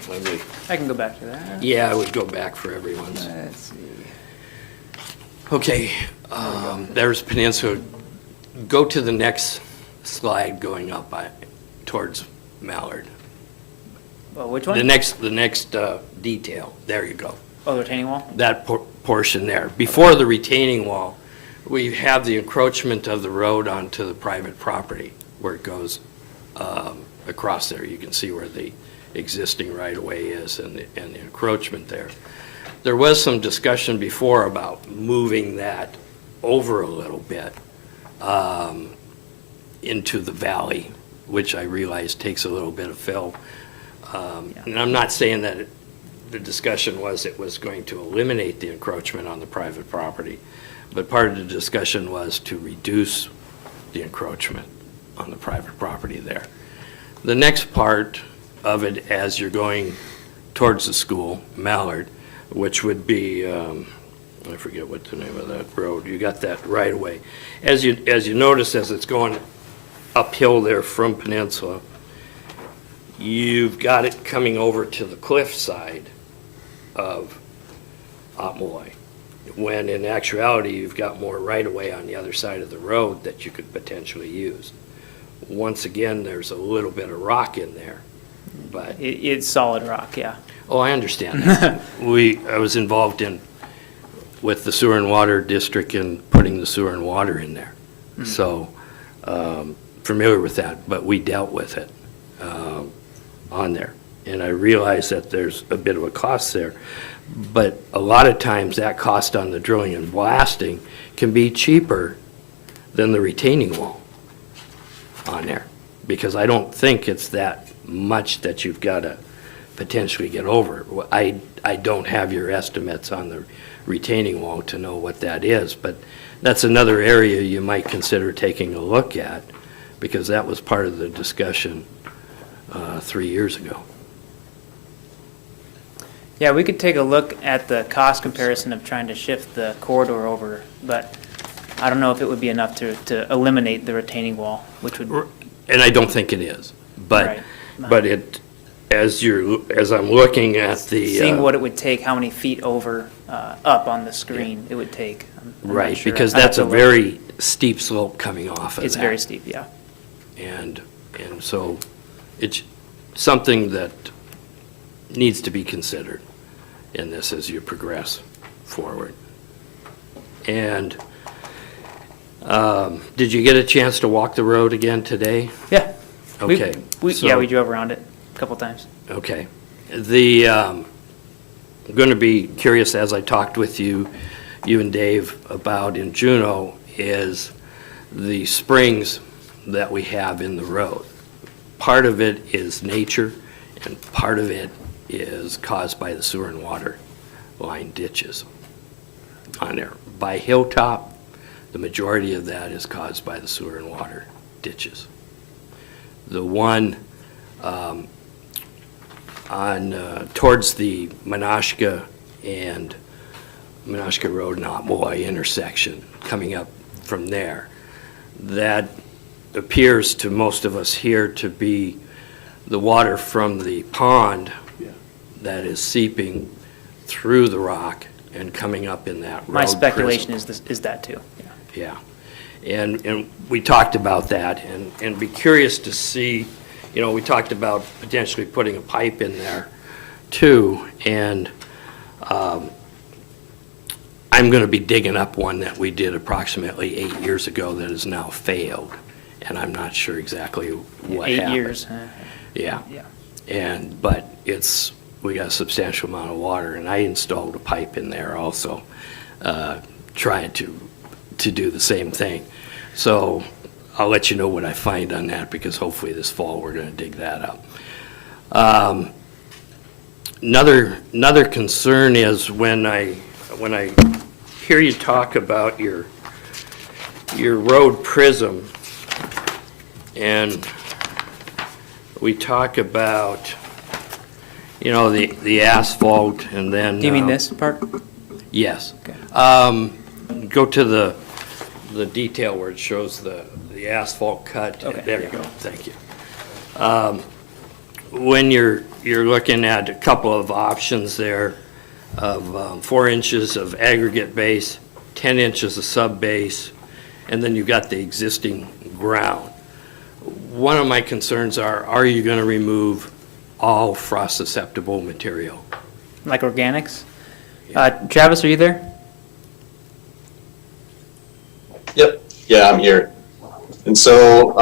Let me, I can go back to that. yeah, I would go back for everyone's. Let's see. Okay, there's Peninsula. Go to the next slide going up towards Mallard. Well, which one? The next detail. There you go. Oh, the retaining wall? That portion there. Before the retaining wall, we have the encroachment of the road onto the private property where it goes across there. You can see where the existing right-of-way is and the encroachment there. There was some discussion before about moving that over a little bit into the valley, which I realize takes a little bit of fill. And I'm not saying that the discussion was it was going to eliminate the encroachment on the private property, but part of the discussion was to reduce the encroachment on the private property there. The next part of it, as you're going towards the school, Mallard, which would be, I forget what the name of that road, you got that right away. As you notice, as it's going uphill there from Peninsula, you've got it coming over to the cliff side of Otmolloy, when in actuality, you've got more right-of-way on the other side of the road that you could potentially use. Once again, there's a little bit of rock in there, but, It's solid rock, yeah. oh, I understand that. I was involved with the sewer and water district and putting the sewer and water in there. So, familiar with that, but we dealt with it on there. And I realize that there's a bit of a cost there, but a lot of times that cost on the drilling and blasting can be cheaper than the retaining wall on there. because I don't think it's that much that you've got to potentially get over. I don't have your estimates on the retaining wall to know what that is, but that's another area you might consider taking a look at, because that was part of the discussion 3 years ago. Yeah, we could take a look at the cost comparison of trying to shift the corridor over, but I don't know if it would be enough to eliminate the retaining wall, which would, And I don't think it is, but, Right. but it, as I'm looking at the. seeing what it would take, how many feet over, up on the screen it would take. I'm not Right, sure. because I'd have that's to a look. very steep slope coming off of that. It's very steep, yeah. And so it's something that needs to be considered in this as you progress forward. And did you get a chance to walk the road again today? Yeah. Okay. Yeah, we drove around it a couple times. Okay. I'm going to be curious, as I talked with you and Dave about in Juneau, is the springs that we have in the road. Part of it is nature, and part of it is caused by the sewer and water line ditches on there. By Hilltop, the majority of that is caused by the sewer and water ditches. The one towards the Menashka and Menashka Road and Otmoy intersection, coming up from there, that appears to most of us here to be the water from the pond that is seeping through the rock and coming up in that road My prism. speculation is that too. Yeah. Yeah. And we talked about that, and be curious to see, we talked about potentially putting a pipe in there too, and I'm going to be digging up one that we did approximately 8 years ago that has now failed, and I'm not sure exactly what happened. 8 years. Yeah. Yeah. But we got a substantial amount of water, and I installed a pipe in there also, trying to do the same thing. So I'll let you know what I find on that, because hopefully this fall we're going to dig that up. Another concern is when I hear you talk about your road prism, and we talk about, the asphalt, and then. Do you mean this part? Yes. Okay. Go to the detail where it shows the asphalt cut. Okay, There you yeah. go, thank you. When you're looking at a couple of options there of 4 inches of aggregate base, 10 inches of sub-base, and then you've got the existing ground. One of my concerns are you going to remove all frost-susceptible material? Like organics? Travis, are you there? Yep. Yeah, I'm here. And so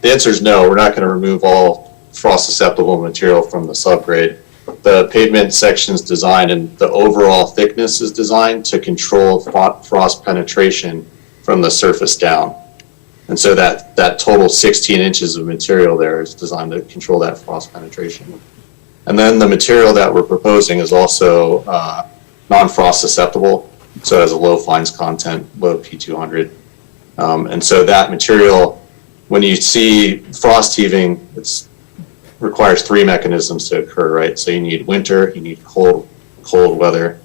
the answer is no, we're not going to remove all frost susceptible material from the subgrade. The pavement section is designed and the overall thickness is designed to control frost penetration from the surface down. And so that total 16 inches of material there is designed to control that frost penetration. And then the material that we're proposing is also non-frost susceptible, so it has a low fines content, low P200. And so that material, when you see frost heaving, it requires 3 mechanisms to occur, right? So you need winter, you need cold weather,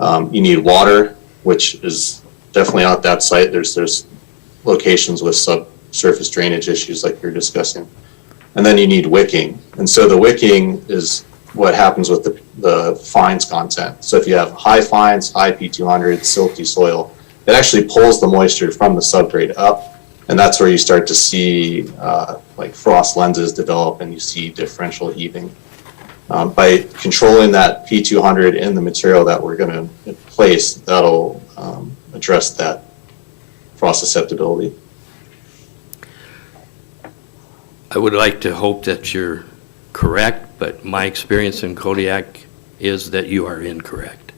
you need water, which is definitely at that site. There's locations with subsurface drainage issues like you're discussing. And then you need wicking. And so the wicking is what happens with the fines content. So if you have high fines, high P200, silty soil, it actually pulls the moisture from the subgrade up. And that's where you start to see like frost lenses develop and you see differential heaving. By controlling that P200 in the material that we're going to place, that'll address that frost susceptibility. I would like to hope that you're correct, but my experience in Kodiak is that you are incorrect.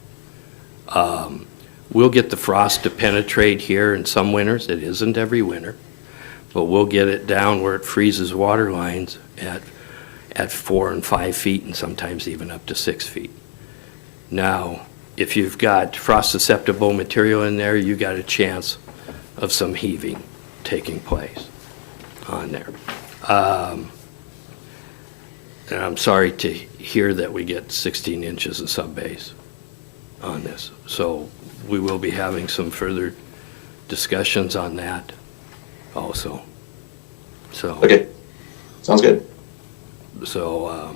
We'll get the frost to penetrate here in some winters. It isn't every winter, but we'll get it down where it freezes water lines at 4 and 5 feet and sometimes even up to 6 feet. Now, if you've got frost-susceptible material in there, you got a chance of some heaving taking place on there. And I'm sorry to hear that we get 16 inches of subbase on this. So we will be having some further discussions on that also. So. Okay, sounds good. So,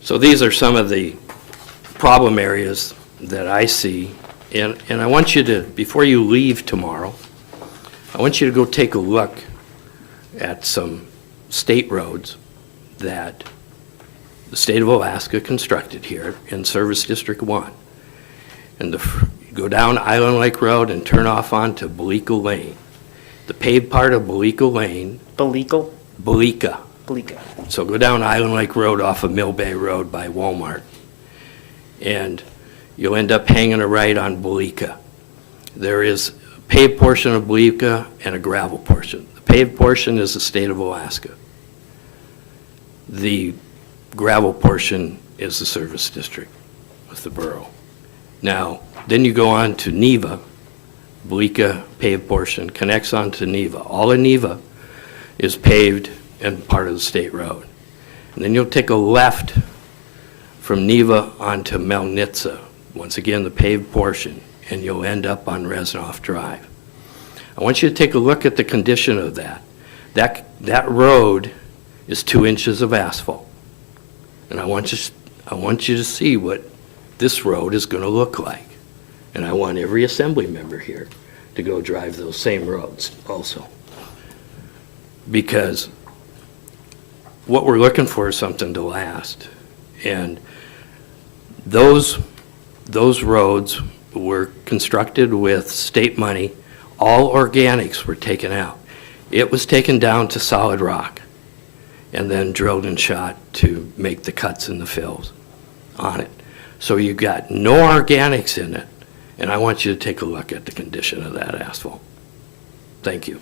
so these are some of the problem areas that I see. And I want you to, before you leave tomorrow, I want you to go take a look at some state roads that the state of Alaska constructed here in Service District 1. And you go down Island Lake Road and turn off onto Belika Lane. The paved part of Belika Lane. Belika? Belika. Belika. So go down Island Lake Road off of Mill Bay Road by Walmart. And you'll end up hanging a right on Belika. There is a paved portion of Belika and a gravel portion. The paved portion is the state of Alaska. The gravel portion is the service district with the borough. Now, then you go on to Neva, Belika paved portion, connects on to Neva. All of Neva is paved and part of the state road. And then you'll take a left from Neva onto Melnitsa, once again the paved portion, and you'll end up on Resnoff Drive. I want you to take a look at the condition of that. That road is 2 inches of asphalt. And I want you to see what this road is going to look like. And I want every assembly member here to go drive those same roads also. Because what we're looking for is something to last. And those roads were constructed with state money. All organics were taken out. It was taken down to solid rock and then drilled and shot to make the cuts and the fills on it. So you got no organics in it, and I want you to take a look at the condition of that asphalt. Thank you.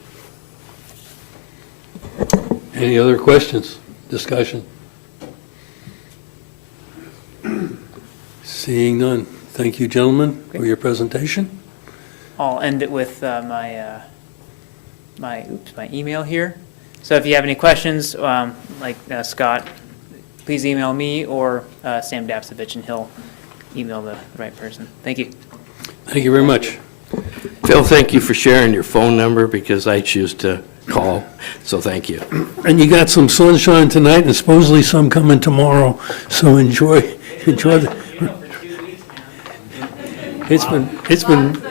Any other questions, discussion? Seeing none. Thank you, gentlemen, for your presentation. I'll end it with my email here. So if you have any questions, like Scott, please email me or Sam Dapsevich, and he'll email the right person. Thank you. Thank you very much. Phil, thank you for sharing your phone number because I choose to call, so thank you. And you got some sunshine tonight and supposedly some coming tomorrow, so enjoy the. It's been,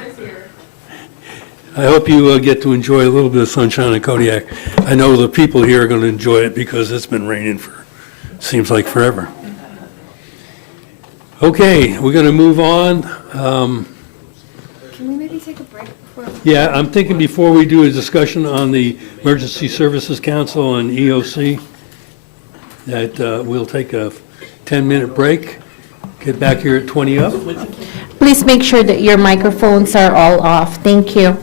I hope you get to enjoy a little bit of sunshine in Kodiak. I know the people here are going to enjoy it because it's been raining for, seems like forever. Okay, we're going to move on. Can we maybe take a break before? Yeah, I'm thinking before we do a discussion on the Emergency Services Council and EOC, that we'll take a 10-minute break, get back here at 20 up. Please make sure that your microphones are all off. Thank you.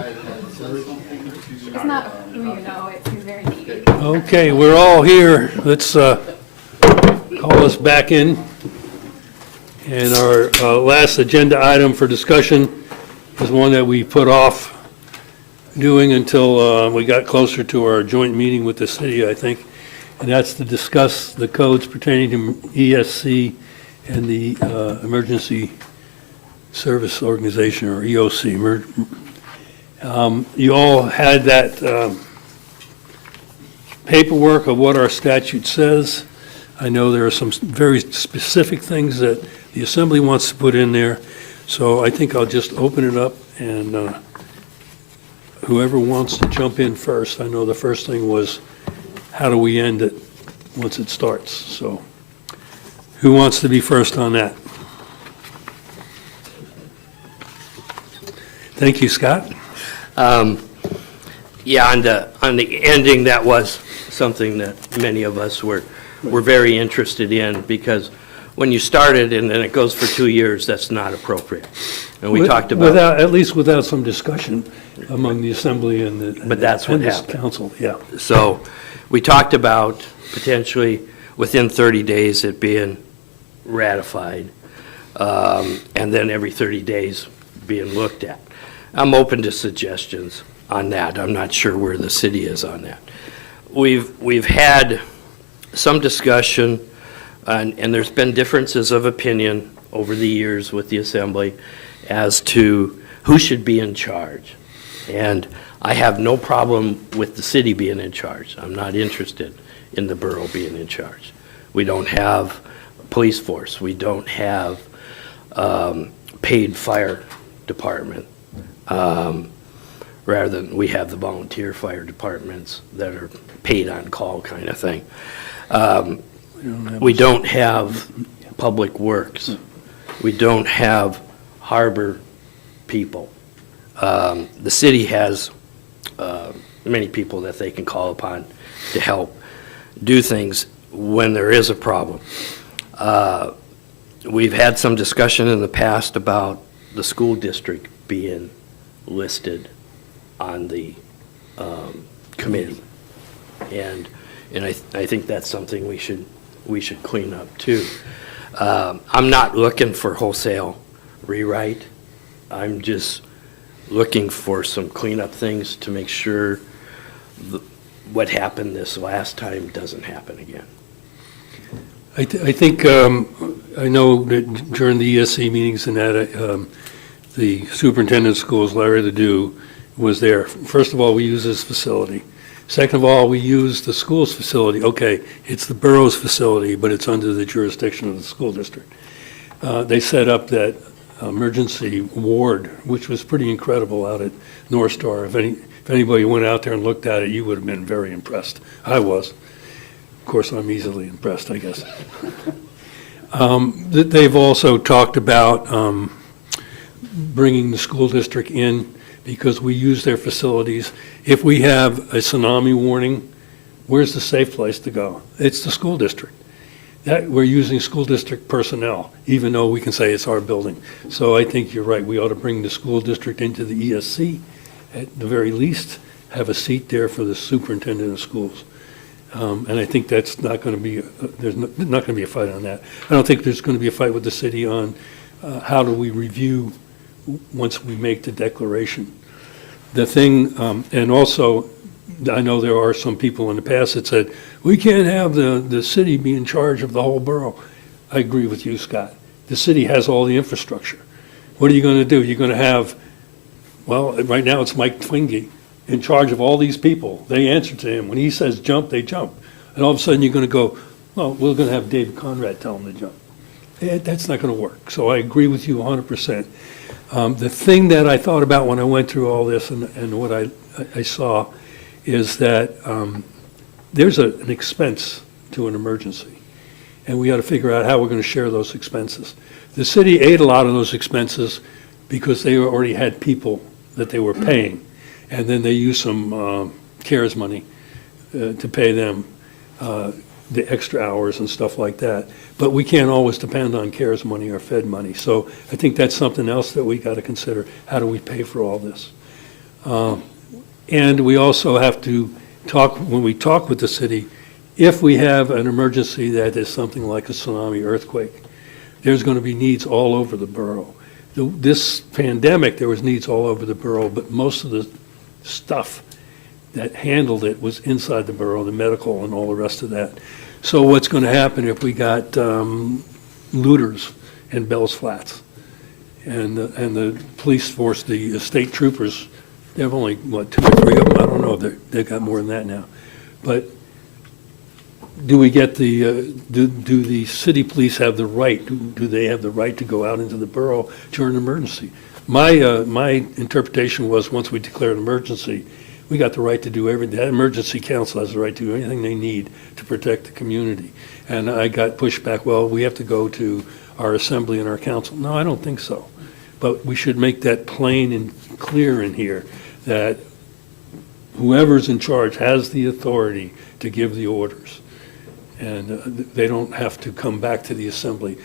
It's not who you know, it's who's very needy. Okay, we're all here. Let's call us back in. And our last agenda item for discussion is one that we put off doing until we got closer to our joint meeting with the city, I think. And that's to discuss the codes pertaining to ESC and the Emergency Service Organization, or EOC. You all had that paperwork of what our statute says. I know there are some very specific things that the Assembly wants to put in there, so I think I'll just open it up, and whoever wants to jump in first. I know the first thing was, how do we end it once it starts? So who wants to be first on that? Thank you, Scott. Yeah, on the ending, that was something that many of us were very interested in, because when you started and then it goes for 2 years, that's not appropriate. And we talked about. At least without some discussion among the Assembly and the. But that's what and the happened. Council, yeah. So we talked about potentially within 30 days it being ratified, and then every 30 days being looked at. I'm open to suggestions on that. I'm not sure where the city is on that. We've had some discussion, and there's been differences of opinion over the years with the Assembly as to who should be in charge. And I have no problem with the city being in charge. I'm not interested in the borough being in charge. We don't have a police force. We don't have paid fire department. Rather than we have the volunteer fire departments that are paid on call kind of thing. We don't have public works. We don't have harbor people. The city has many people that they can call upon to help do things when there is a problem. We've had some discussion in the past about the school district being listed on the committee. And I think that's something we should clean up too. I'm not looking for wholesale rewrite. I'm just looking for some cleanup things to make sure what happened this last time doesn't happen again. I think, I know that during the ESC meetings and that, the superintendent of schools, Larry Ledoux, was there. First of all, we use his facility. Second of all, we use the school's facility. Okay, it's the borough's facility, but it's under the jurisdiction of the school district. They set up that emergency ward, which was pretty incredible out at North Star. If anybody went out there and looked at it, you would have been very impressed. I was. Of course, I'm easily impressed, I guess. They've also talked about bringing the school district in because we use their facilities. If we have a tsunami warning, where's the safe place to go? It's the school district. We're using school district personnel, even though we can say it's our building. So I think you're right. We ought to bring the school district into the ESC, at the very least, have a seat there for the superintendent of schools. And I think that's not going to be, there's not going to be a fight on that. I don't think there's going to be a fight with the city on how do we review once we make the declaration. The thing, and also, I know there are some people in the past that said, we can't have the city be in charge of the whole borough. I agree with you, Scott. The city has all the infrastructure. What are you going to do? You're going to have, well, right now it's Mike Twingy in charge of all these people. They answer to him. When he says jump, they jump. And all of a sudden you're going to go, well, we're going to have David Conrad tell them to jump. That's not going to work. So I agree with you 100%. The thing that I thought about when I went through all this and what I saw is that there's an expense to an emergency, and we got to figure out how we're going to share those expenses. The city ate a lot of those expenses because they already had people that they were paying, and then they used some CARES money to pay them the extra hours and stuff like that. But we can't always depend on CARES money or Fed money. So I think that's something else that we got to consider. How do we pay for all this? And we also have to talk, when we talk with the city, if we have an emergency that is something like a tsunami earthquake, there's going to be needs all over the borough. This pandemic, there was needs all over the borough, but most of the stuff that handled it was inside the borough, the medical and all the rest of that. So what's going to happen if we got looters in Bell's Flats? And the police force, the state troopers, they have only, what, 2 or 3 of them? I don't know, they've got more than that now. But do we get the, do the city police have the right, do they have the right to go out into the borough during an emergency? My interpretation was, once we declare an emergency, we got the right to do everything. That emergency council has the right to do anything they need to protect the community. And I got pushback, well, we have to go to our assembly and our council. No, I don't think so. But we should make that plain and clear in here, that whoever's in charge has the authority to give the orders. And they don't have to come back to the assembly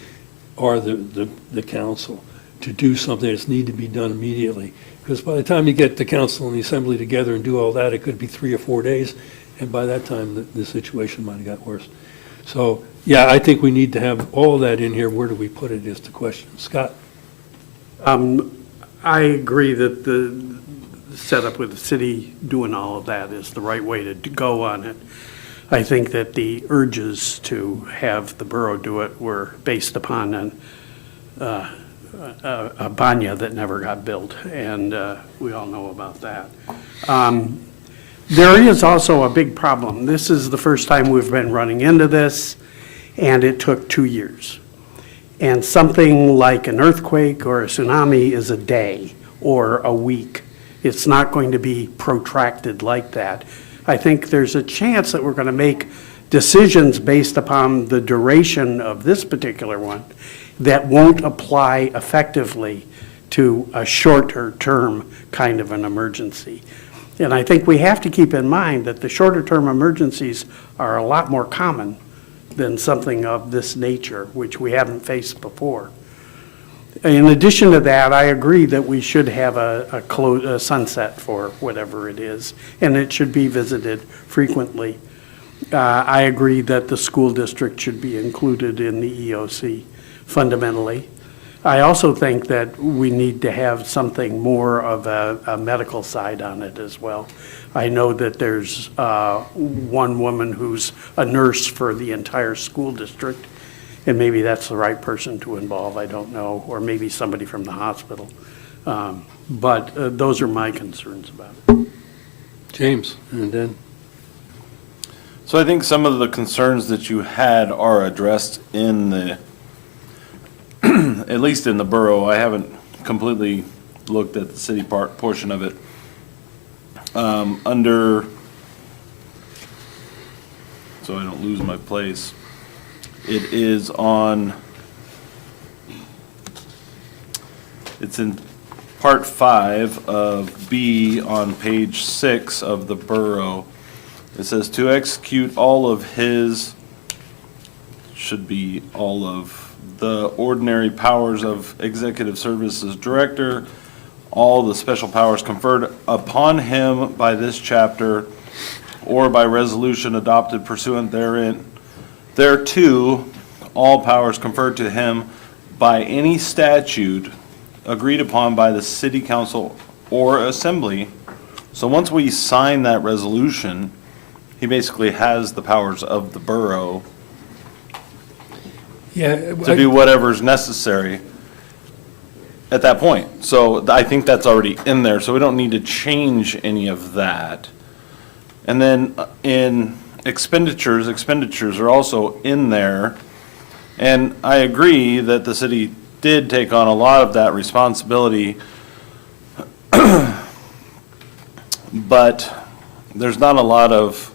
or the council to do something that's need to be done immediately. Because by the time you get the council and the assembly together and do all that, it could be 3 or 4 days, and by that time, the situation might have got worse. So, yeah, I think we need to have all that in here. Where do we put it is the question. Scott? I agree that the setup with the city doing all of that is the right way to go on it. I think that the urges to have the borough do it were based upon a banya that never got built, and we all know about that. There is also a big problem. This is the first time we've been running into this, and it took 2 years. And something like an earthquake or a tsunami is a day or a week. It's not going to be protracted like that. I think there's a chance that we're going to make decisions based upon the duration of this particular one that won't apply effectively to a shorter term kind of an emergency. And I think we have to keep in mind that the shorter term emergencies are a lot more common than something of this nature, which we haven't faced before. In addition to that, I agree that we should have a sunset for whatever it is, and it should be visited frequently. I agree that the school district should be included in the EOC fundamentally. I also think that we need to have something more of a medical side on it as well. I know that there's one woman who's a nurse for the entire school district, and maybe that's the right person to involve, I don't know, or maybe somebody from the hospital. But those are my concerns about it. James, and then? So I think some of the concerns that you had are addressed in the, at least in the borough. I haven't completely looked at the city portion of it. Under, so I don't lose my place, it is on, it's in part 5 of B on page 6 of the borough. It says to execute all of his, should be all of the ordinary powers of executive services director, all the special powers conferred upon him by this chapter or by resolution adopted pursuant therein, thereto, all powers conferred to him by any statute agreed upon by the city council or assembly. So once we sign that resolution, he basically has the powers of the borough to do whatever's necessary at that point. So I think that's already in there, so we don't need to change any of that. And then in expenditures are also in there. And I agree that the city did take on a lot of that responsibility, but there's not a lot of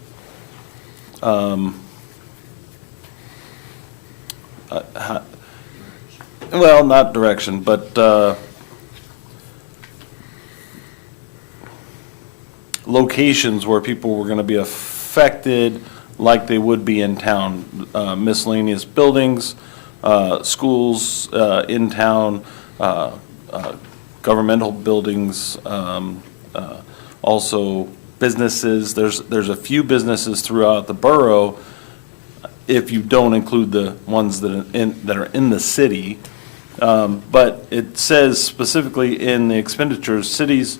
well, not direction, but locations where people were going to be affected like they would be in town. Miscellaneous buildings, schools in town, governmental buildings, also businesses. There's a few businesses throughout the borough, if you don't include the ones that are in the city. But it says specifically in the expenditures, cities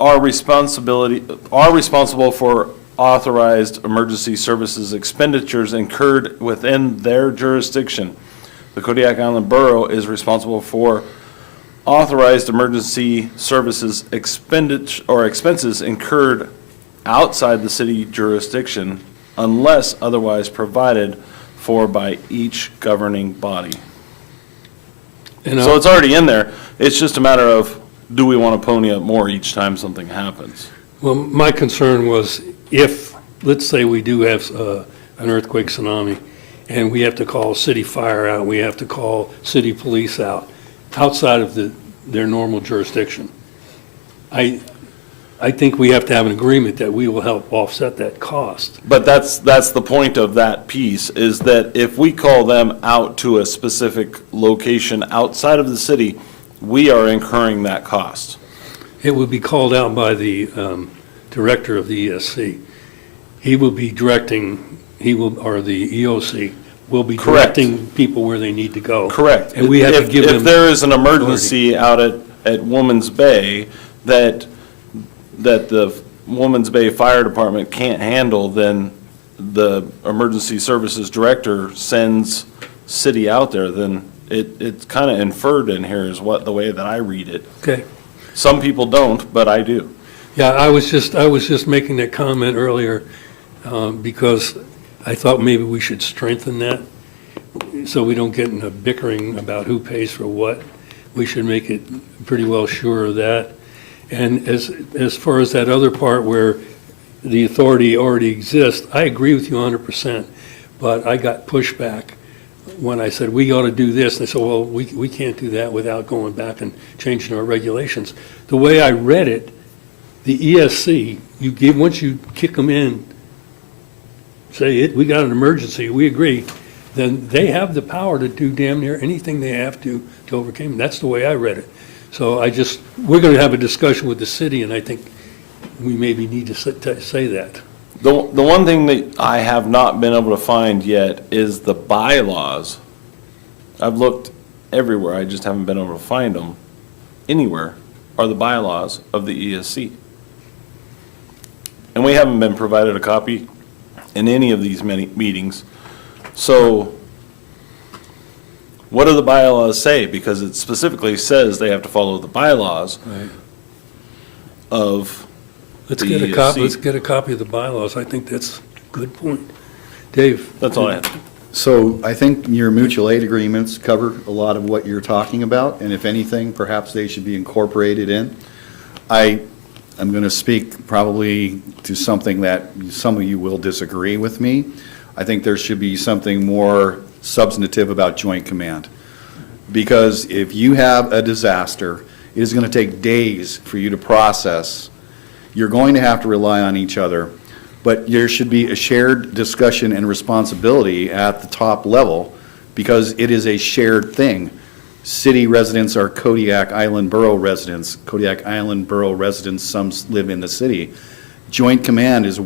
are responsible for authorized emergency services expenditures incurred within their jurisdiction. The Kodiak Island Borough is responsible for authorized emergency services expenses incurred outside the city jurisdiction unless otherwise provided for by each governing body. So it's already in there. It's just a matter of, do we want to pony up more each time something happens? Well, my concern was if, let's say we do have an earthquake, tsunami, and we have to call city fire out, we have to call city police out, outside of their normal jurisdiction. I think we have to have an agreement that we will help offset that cost. But that's the point of that piece, is that if we call them out to a specific location outside of the city, we are incurring that cost. It would be called out by the director of the ESC. He will be directing, or the EOC will be Correct. directing people where they need to go. Correct. And we have to give them. If there is an emergency out at Woman's Bay that the Woman's Bay Fire Department can't handle, then the emergency services director sends city out there, then it's kind of inferred in here is the way that I read it. Okay. Some people don't, but I do. Yeah, I was just making that comment earlier because I thought maybe we should strengthen that so we don't get in a bickering about who pays for what. We should make it pretty well sure of that. And as far as that other part where the authority already exists, I agree with you 100%, but I got pushback when I said, we ought to do this. They said, well, we can't do that without going back and changing our regulations. The way I read it, the ESC, once you kick them in, say, we got an emergency, we agree, then they have the power to do damn near anything they have to overcome. That's the way I read it. So we're going to have a discussion with the city, and I think we maybe need to say that. The one thing that I have not been able to find yet is the bylaws. I've looked everywhere, I just haven't been able to find them anywhere, are the bylaws of the ESC. And we haven't been provided a copy in any of these meetings. So what do the bylaws say? Because it specifically says they have to follow the bylaws of Let's the get a ESC. copy. Let's get a copy of the bylaws. I think that's a good point. Dave? That's all I have. So I think your mutual aid agreements cover a lot of what you're talking about, and if anything, perhaps they should be incorporated in. I'm going to speak probably to something that some of you will disagree with me. I think there should be something more substantive about joint command. Because if you have a disaster, it is going to take days for you to process. You're going to have to rely on each other. But there should be a shared discussion and responsibility at the top level because it is a shared thing. City residents are Kodiak Island Borough residents. Kodiak Island Borough residents, some live in the city. Joint command is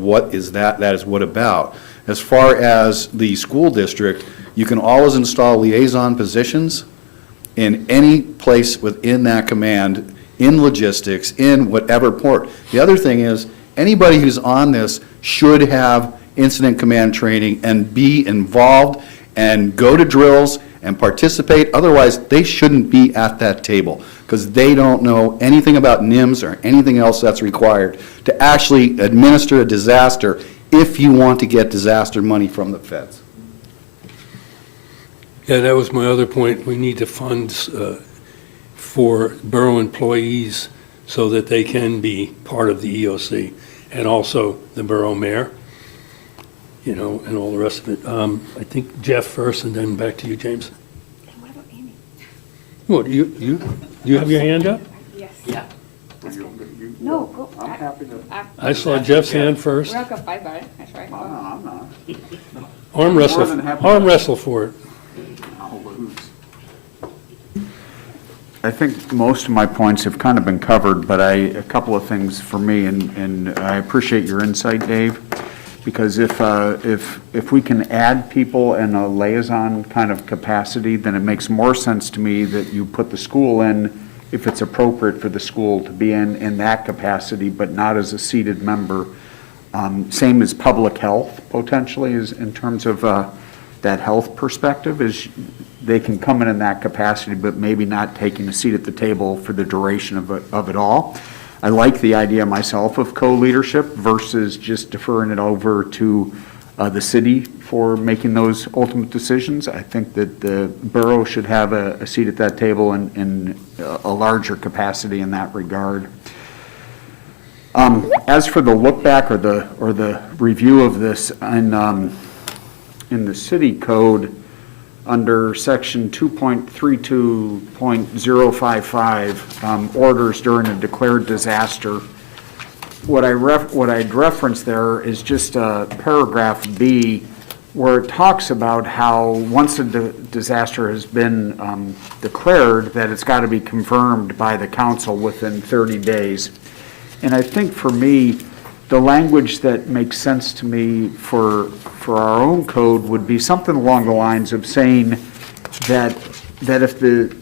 that is what about. As far as the school district, you can always install liaison positions in any place within that command, in logistics, in whatever port. The other thing is, anybody who's on this should have incident command training and be involved and go to drills and participate. Otherwise, they shouldn't be at that table because they don't know anything about NIMS or anything else that's required to actually administer a disaster if you want to get disaster money from the feds. Yeah, that was my other point. We need to fund for borough employees so that they can be part of the EOC, and also the borough mayor, and all the rest of it. I think Jeff first, and then back to you, James. And what about Amy? What, do you have your hand up? Yes. Yeah. No, go. I'm happy to. I saw Jeff's hand first. We're not gonna fight about it, that's right. I'm not. Arm wrestle for it. I'll lose. I think most of my points have kind of been covered, but a couple of things for me, and I appreciate your insight, Dave, because if we can add people in a liaison kind of capacity, then it makes more sense to me that you put the school in, if it's appropriate for the school to be in that capacity, but not as a seated member. Same as public health, potentially, is in terms of that health perspective, is they can come in that capacity, but maybe not taking a seat at the table for the duration of it all. I like the idea myself of co-leadership versus just deferring it over to the city for making those ultimate decisions. I think that the borough should have a seat at that table in a larger capacity in that regard. As for the look back or the review of this in the city code, under section 2.32.055, orders during a declared disaster, what I'd reference there is just paragraph B, where it talks about how once a disaster has been declared, that it's got to be confirmed by the council within 30 days. And I think for me, the language that makes sense to me for our own code would be something along the lines of saying that if the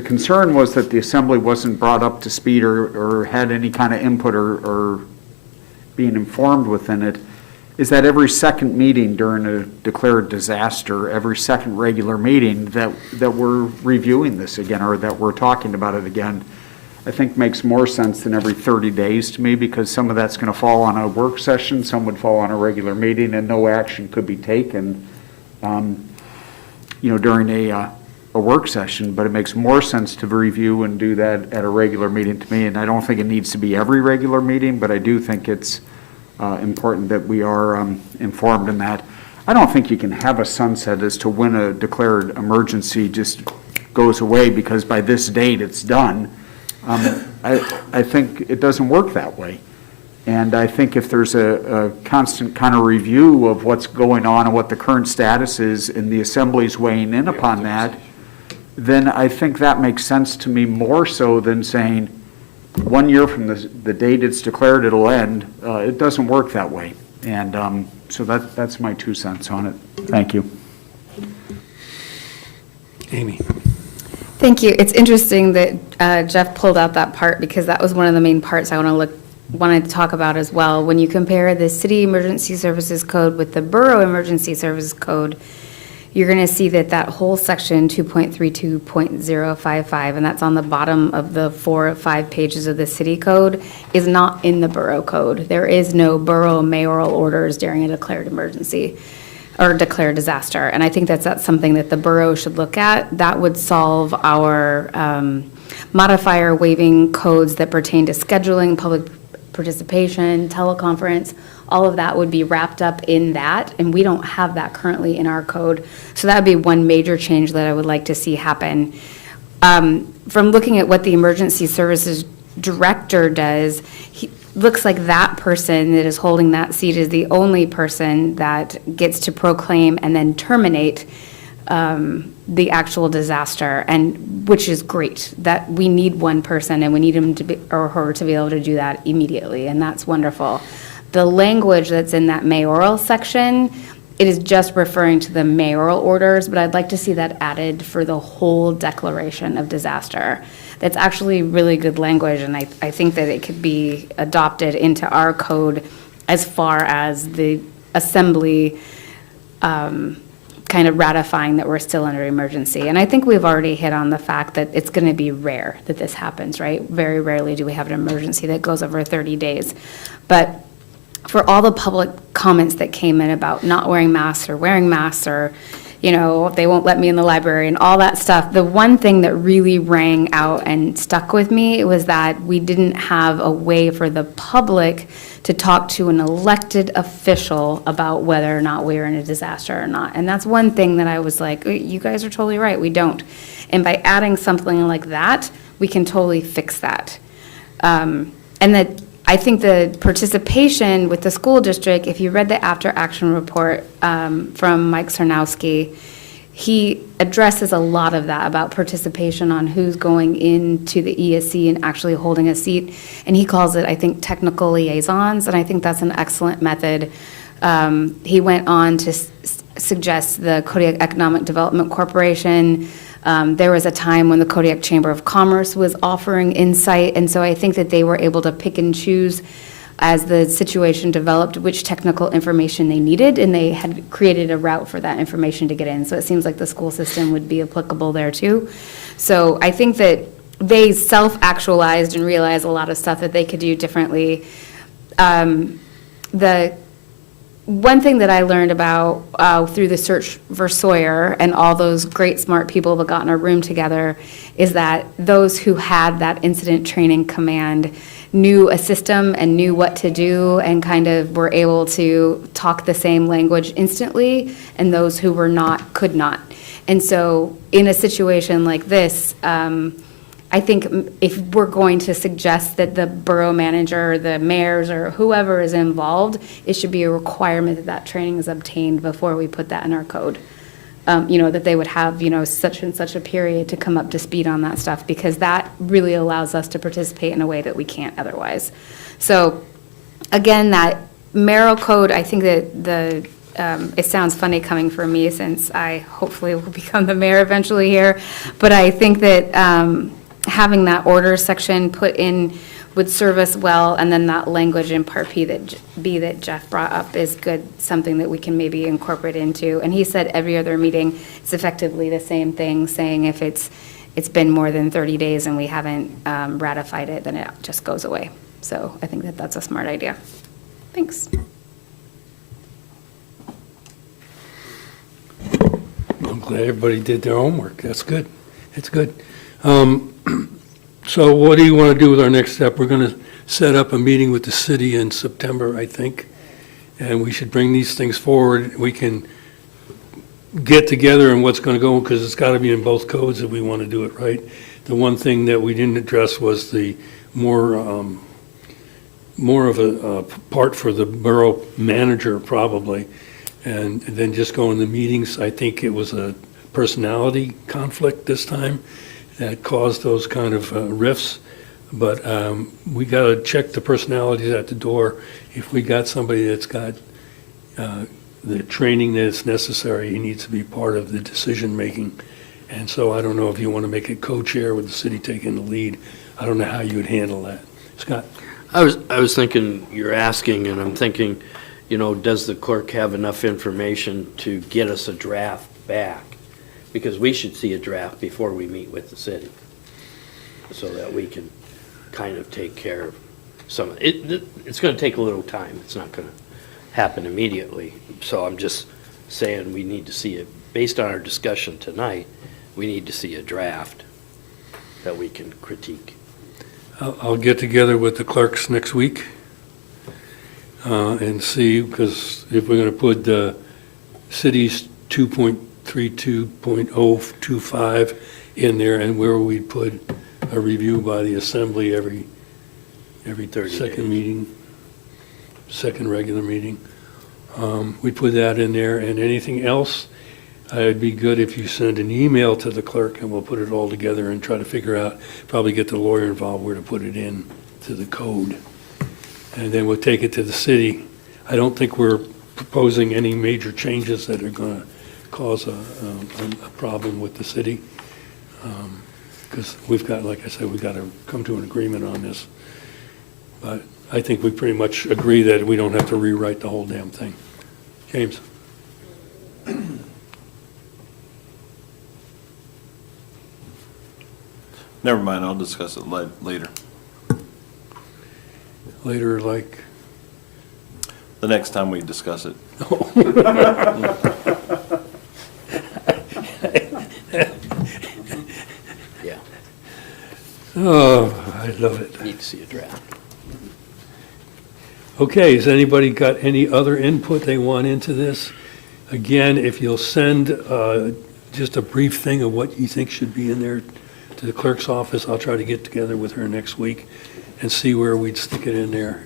concern was that the assembly wasn't brought up to speed or had any kind of input or being informed within it, is that every second meeting during a declared disaster, every second regular meeting, that we're reviewing this again, or that we're talking about it again, I think makes more sense than every 30 days to me, because some of that's going to fall on a work session, some would fall on a regular meeting, and no action could be taken, during a work session. But it makes more sense to review and do that at a regular meeting to me. And I don't think it needs to be every regular meeting, but I do think it's important that we are informed in that. I don't think you can have a sunset as to when a declared emergency just goes away because by this date it's done. I think it doesn't work that way. And I think if there's a constant kind of review of what's going on and what the current status is, and the assembly's weighing in upon that, then I think that makes sense to me more so than saying 1 year from the date it's declared it'll end. It doesn't work that way. And so that's my 2 cents on it. Thank you. Amy. Thank you. It's interesting that Jeff pulled out that part, because that was one of the main parts I wanted to talk about as well. When you compare the City Emergency Services Code with the Borough Emergency Services Code, you're going to see that whole section 2.32.055, and that's on the bottom of the 4 or 5 pages of the city code, is not in the Borough Code. There is no borough mayoral orders during a declared emergency or declared disaster. And I think that's something that the borough should look at. That would solve our modifier waiving codes that pertain to scheduling, public participation, teleconference. All of that would be wrapped up in that, and we don't have that currently in our code. So that would be one major change that I would like to see happen. From looking at what the emergency services director does, looks like that person that is holding that seat is the only person that gets to proclaim and then terminate the actual disaster, and which is great. That we need one person, and we need him to be, or her to be able to do that immediately, and that's wonderful. The language that's in that mayoral section, it is just referring to the mayoral orders, but I'd like to see that added for the whole declaration of disaster. That's actually really good language, and I think that it could be adopted into our code as far as the assembly kind of ratifying that we're still under emergency. And I think we've already hit on the fact that it's going to be rare that this happens, right? Very rarely do we have an emergency that goes over 30 days. But for all the public comments that came in about not wearing masks or wearing masks, or they won't let me in the library and all that stuff, the one thing that really rang out and stuck with me was that we didn't have a way for the public to talk to an elected official about whether or not we were in a disaster or not. And that's one thing that I was like, you guys are totally right, we don't. And by adding something like that, we can totally fix that. And that I think the participation with the school district, if you read the after action report from Mike Sarnowski, he addresses a lot of that about participation on who's going into the ESC and actually holding a seat. And he calls it, I think, technical liaisons, and I think that's an excellent method. He went on to suggest the Kodiak Economic Development Corporation. There was a time when the Kodiak Chamber of Commerce was offering insight, and so I think that they were able to pick and choose as the situation developed which technical information they needed, and they had created a route for that information to get in. So it seems like the school system would be applicable there too. So I think that they self-actualized and realized a lot of stuff that they could do differently. The one thing that I learned about through the search for Sawyer and all those great smart people that got in a room together is that those who had that incident training command knew a system and knew what to do and kind of were able to talk the same language instantly, and those who were not could not. And so in a situation like this, I think if we're going to suggest that the borough manager, or the mayors, or whoever is involved, it should be a requirement that that training is obtained before we put that in our code. That they would have, such and such a period to come up to speed on that stuff, because that really allows us to participate in a way that we can't otherwise. So, again, that mayoral code, I think that it sounds funny coming from me since I hopefully will become the mayor eventually here, but I think that having that order section put in would serve us well, and then that language in Part B that Jeff brought up is good, something that we can maybe incorporate into. And he said every other meeting, it's effectively the same thing, saying if it's been more than 30 days and we haven't ratified it, then it just goes away. So I think that that's a smart idea. Thanks. I'm glad everybody did their homework. That's good. It's good. So what do you want to do with our next step? We're going to set up a meeting with the city in September, I think, and we should bring these things forward. We can get together on what's going to go, because it's got to be in both codes if we want to do it right. The one thing that we didn't address was the more of a part for the borough manager, probably, and then just go in the meetings. I think it was a personality conflict this time that caused those kind of rifts, but we got to check the personalities at the door. If we got somebody that's got the training that's necessary, he needs to be part of the decision-making. And so I don't know if you want to make it co-chair with the city taking the lead. I don't know how you would handle that. Scott? I was thinking, you're asking, and I'm thinking, does the clerk have enough information to get us a draft back? Because we should see a draft before we meet with the city, so that we can kind of take care of some. It's going to take a little time. It's not going to happen immediately. So I'm just saying we need to see it, based on our discussion tonight, we need to see a draft that we can critique. I'll get together with the clerks next week and see, because if we're going to put the city's 2.32.025 in there, and where we put a review by the assembly every 30 second days. meeting, second regular meeting. We put that in there, and anything else, it'd be good if you send an email to the clerk, and we'll put it all together and try to figure out, probably get the lawyer involved where to put it in to the code. And then we'll take it to the city. I don't think we're proposing any major changes that are going to cause a problem with the city, because we've got, like I said, we've got to come to an agreement on this. But I think we pretty much agree that we don't have to rewrite the whole damn thing. James? Never mind, I'll discuss it later. Later, like? The next time we discuss it. Yeah. Oh, I love it. Need to see a draft. Okay, has anybody got any other input they want into this? Again, if you'll send just a brief thing of what you think should be in there to the clerk's office, I'll try to get together with her next week and see where we'd stick it in there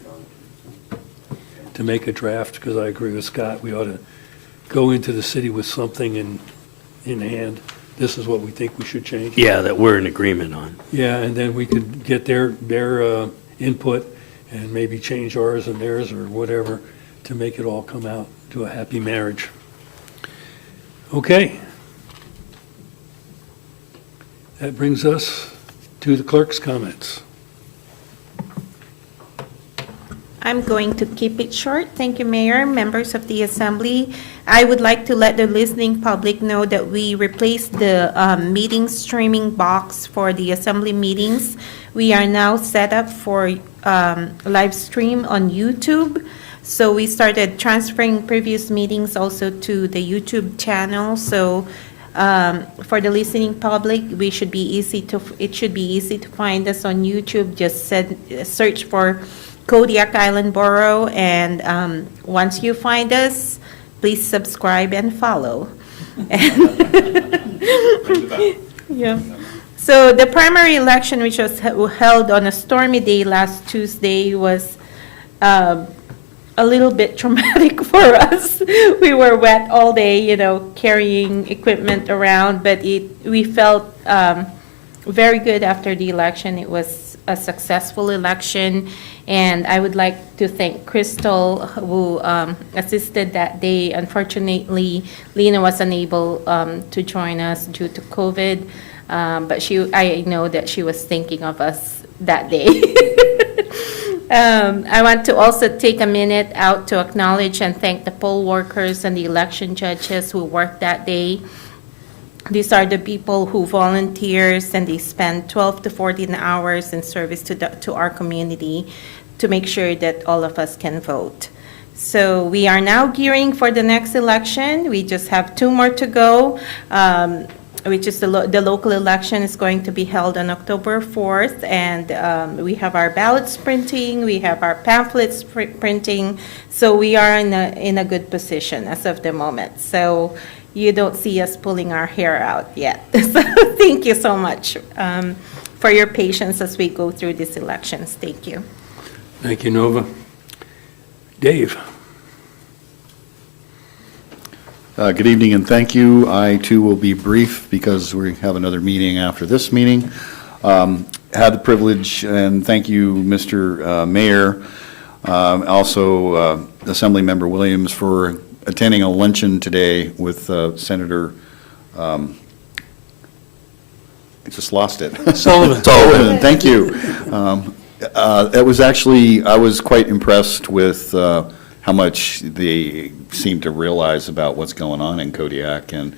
to make a draft, because I agree with Scott, we ought to go into the city with something and in hand, this is what we think we should change. Yeah, that we're in agreement on. Yeah, and then we could get their input and maybe change ours and theirs or whatever to make it all come out to a happy marriage. Okay. That brings us to the clerk's comments. I'm going to keep it short. Thank you, Mayor, members of the Assembly. I would like to let the listening public know that we replaced the meeting streaming box for the Assembly meetings. We are now set up for live stream on YouTube. So we started transferring previous meetings also to the YouTube channel. So for the listening public, it should be easy to find us on YouTube. Just search for Kodiak Island Borough, and once you find us, please subscribe and follow. Yeah. So the primary election, which was held on a stormy day last Tuesday, was a little bit traumatic for us. We were wet all day, carrying equipment around, but we felt very good after the election. It was a successful election, and I would like to thank Crystal, who assisted that day. Unfortunately, Lena was unable to join us due to COVID, but I know that she was thinking of us that day. I want to also take a minute out to acknowledge and thank the poll workers and the election judges who worked that day. These are the people who volunteers, and they spend 12 to 14 hours in service to our community to make sure that all of us can vote. So we are now gearing for the next election. We just have 2 more to go, which is the local election is going to be held on October 4th. And we have our ballots printing, we have our pamphlets printing. So we are in a good position as of the moment. So you don't see us pulling our hair out yet. So thank you so much for your patience as we go through these elections. Thank you. Thank you, Nova. Dave? Good evening and thank you. I too will be brief because we have another meeting after this meeting. Had the privilege, and thank you, Mr. Mayor, also Assemblymember Williams, for attending a luncheon today with Senator, I just lost it. Sullivan, thank you. It was actually, I was quite impressed with how much they seem to realize about what's going on in Kodiak, and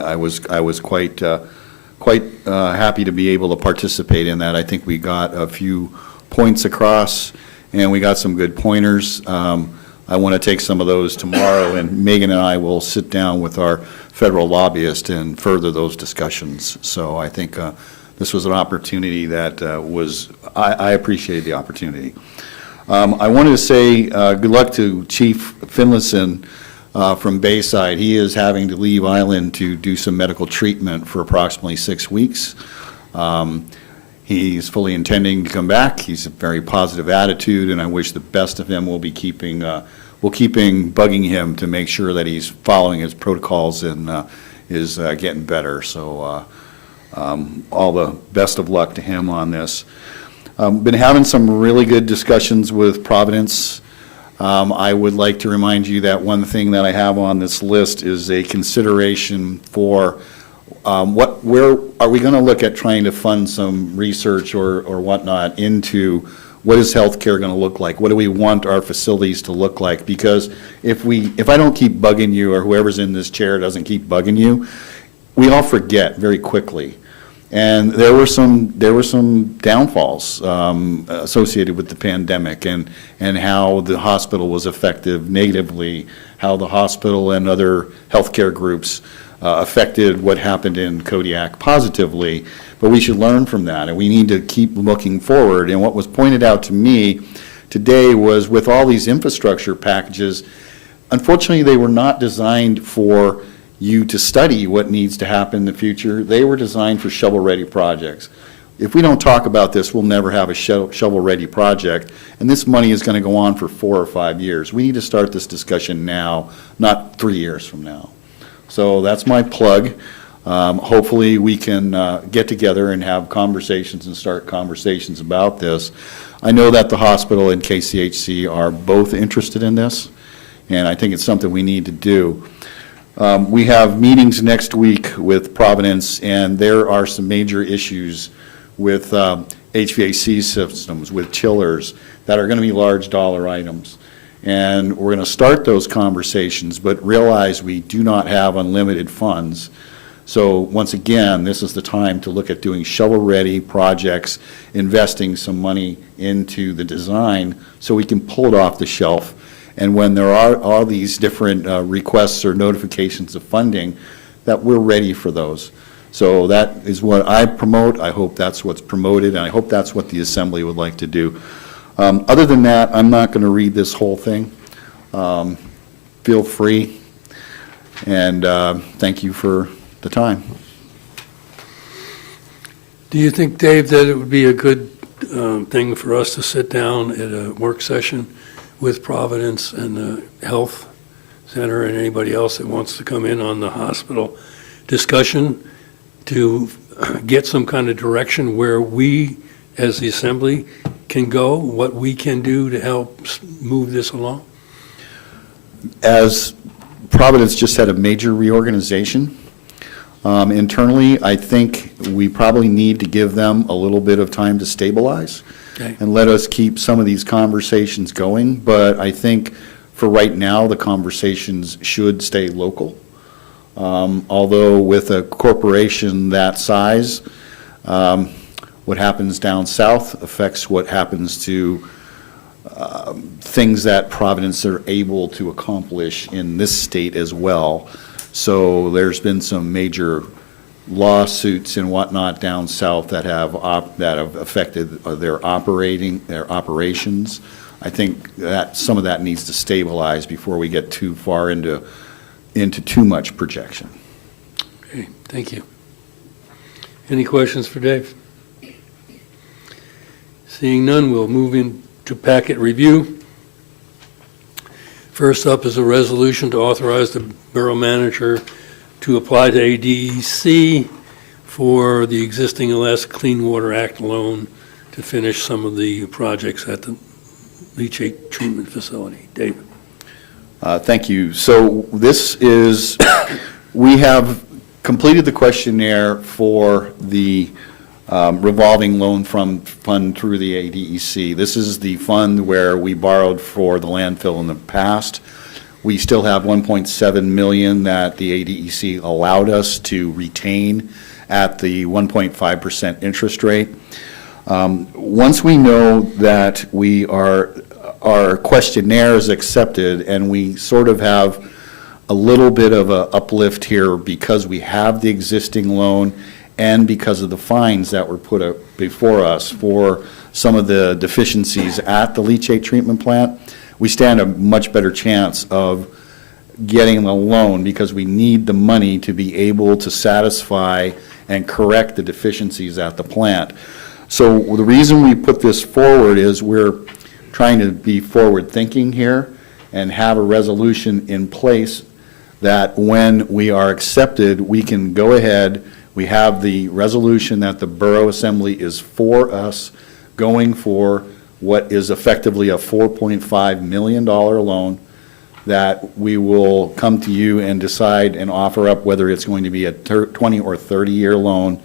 I was quite happy to be able to participate in that. I think we got a few points across, and we got some good pointers. I want to take some of those tomorrow, and Megan and I will sit down with our federal lobbyist and further those discussions. So I think this was an opportunity that I appreciated the opportunity. I wanted to say good luck to Chief Finlayson from Bayside. He is having to leave Island to do some medical treatment for approximately 6 weeks. He's fully intending to come back. He's a very positive attitude, and I wish the best of him. We'll be keeping bugging him to make sure that he's following his protocols and is getting better. So all the best of luck to him on this. Been having some really good discussions with Providence. I would like to remind you that one thing that I have on this list is a consideration for where are we going to look at trying to fund some research or whatnot into what is healthcare going to look like? What do we want our facilities to look like? Because if I don't keep bugging you, or whoever's in this chair doesn't keep bugging you, we all forget very quickly. And there were some downfalls associated with the pandemic, and how the hospital was affected negatively, how the hospital and other healthcare groups affected what happened in Kodiak positively. But we should learn from that, and we need to keep looking forward. And what was pointed out to me today was, with all these infrastructure packages, unfortunately they were not designed for you to study what needs to happen in the future. They were designed for shovel-ready projects. If we don't talk about this, we'll never have a shovel-ready project, and this money is going to go on for 4 or 5 years. We need to start this discussion now, not 3 years from now. So that's my plug. Hopefully, we can get together and have conversations and start conversations about this. I know that the hospital and KCHC are both interested in this, and I think it's something we need to do. We have meetings next week with Providence, and there are some major issues with HVAC systems, with chillers, that are going to be large dollar items. And we're going to start those conversations, but realize we do not have unlimited funds. So once again, this is the time to look at doing shovel-ready projects, investing some money into the design so we can pull it off the shelf. And when there are all these different requests or notifications of funding, that we're ready for those. So that is what I promote. I hope that's what's promoted, and I hope that's what the Assembly would like to do. Other than that, I'm not going to read this whole thing. Feel free, and thank you for the time. Do you think, Dave, that it would be a good thing for us to sit down at a work session with Providence and the Health Center and anybody else that wants to come in on the hospital discussion to get some kind of direction where we, as the Assembly, can go, what we can do to help move this along? As Providence just had a major reorganization internally, I think we probably need to give them a little bit of time to stabilize. Okay. And let us keep some of these conversations going. But I think for right now, the conversations should stay local. Although with a corporation that size, what happens down south affects what happens to things that Providence are able to accomplish in this state as well. So there's been some major lawsuits and whatnot down south that have affected their operations. I think that some of that needs to stabilize before we get too far into too much projection. Okay, thank you. Any questions for Dave? Seeing none, we'll move into packet review. First up is a resolution to authorize the borough manager to apply to ADEC for the existing Alaska Clean Water Act loan to finish some of the projects at the leachate treatment facility. David. Thank you. So this is, we have completed the questionnaire for the revolving loan fund through the ADEC. This is the fund where we borrowed for the landfill in the past. We still have $1.7 million that the ADEC allowed us to retain at the 1.5% interest rate. Once we know that our questionnaire is accepted and we sort of have a little bit of an uplift here because we have the existing loan and because of the fines that were put up before us for some of the deficiencies at the leachate treatment plant, we stand a much better chance of getting the loan because we need the money to be able to satisfy and correct the deficiencies at the plant. So the reason we put this forward is we're trying to be forward-thinking here and have a resolution in place that when we are accepted, we can go ahead. We have the resolution that the Borough Assembly is for us going for what is effectively a $4.5 million loan that we will come to you and decide and offer up whether it's going to be a 20 or 30-year loan.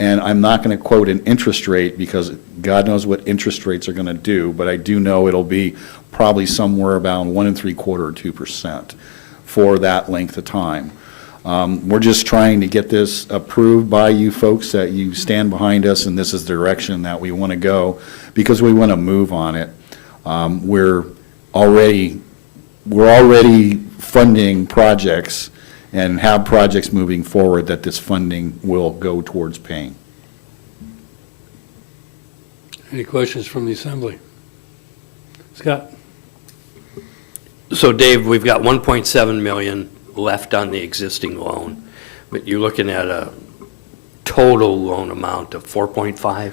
And I'm not going to quote an interest rate because God knows what interest rates are going to do, but I do know it'll be probably somewhere about 1 3/4 or 2% for that length of time. We're just trying to get this approved by you folks, that you stand behind us, and this is the direction that we want to go because we want to move on it. We're already funding projects and have projects moving forward that this funding will go towards paying. Any questions from the Assembly? Scott? So Dave, we've got 1.7 million left on the existing loan, but you're looking at a total loan amount of 4.5?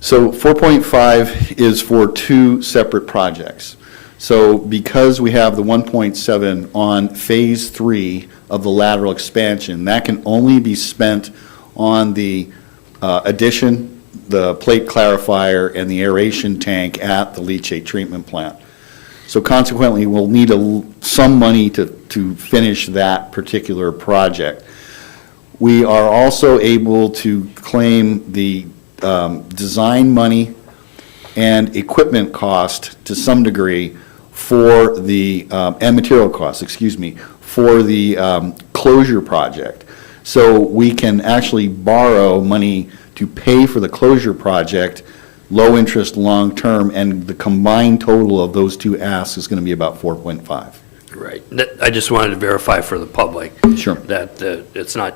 So 4.5 is for two separate projects. So because we have the 1.7 on phase 3 of the lateral expansion. That can only be spent on the addition, the plate clarifier, and the aeration tank at the leachate treatment plant. So consequently, we'll need some money to finish that particular project. We are also able to claim the design money and equipment cost to some degree for the, and material costs, excuse me, for the closure project. So we can actually borrow money to pay for the closure project, low interest, long-term, and the combined total of those two asks is going to be about 4.5. Right. I just wanted to verify for the public. Sure. That it's not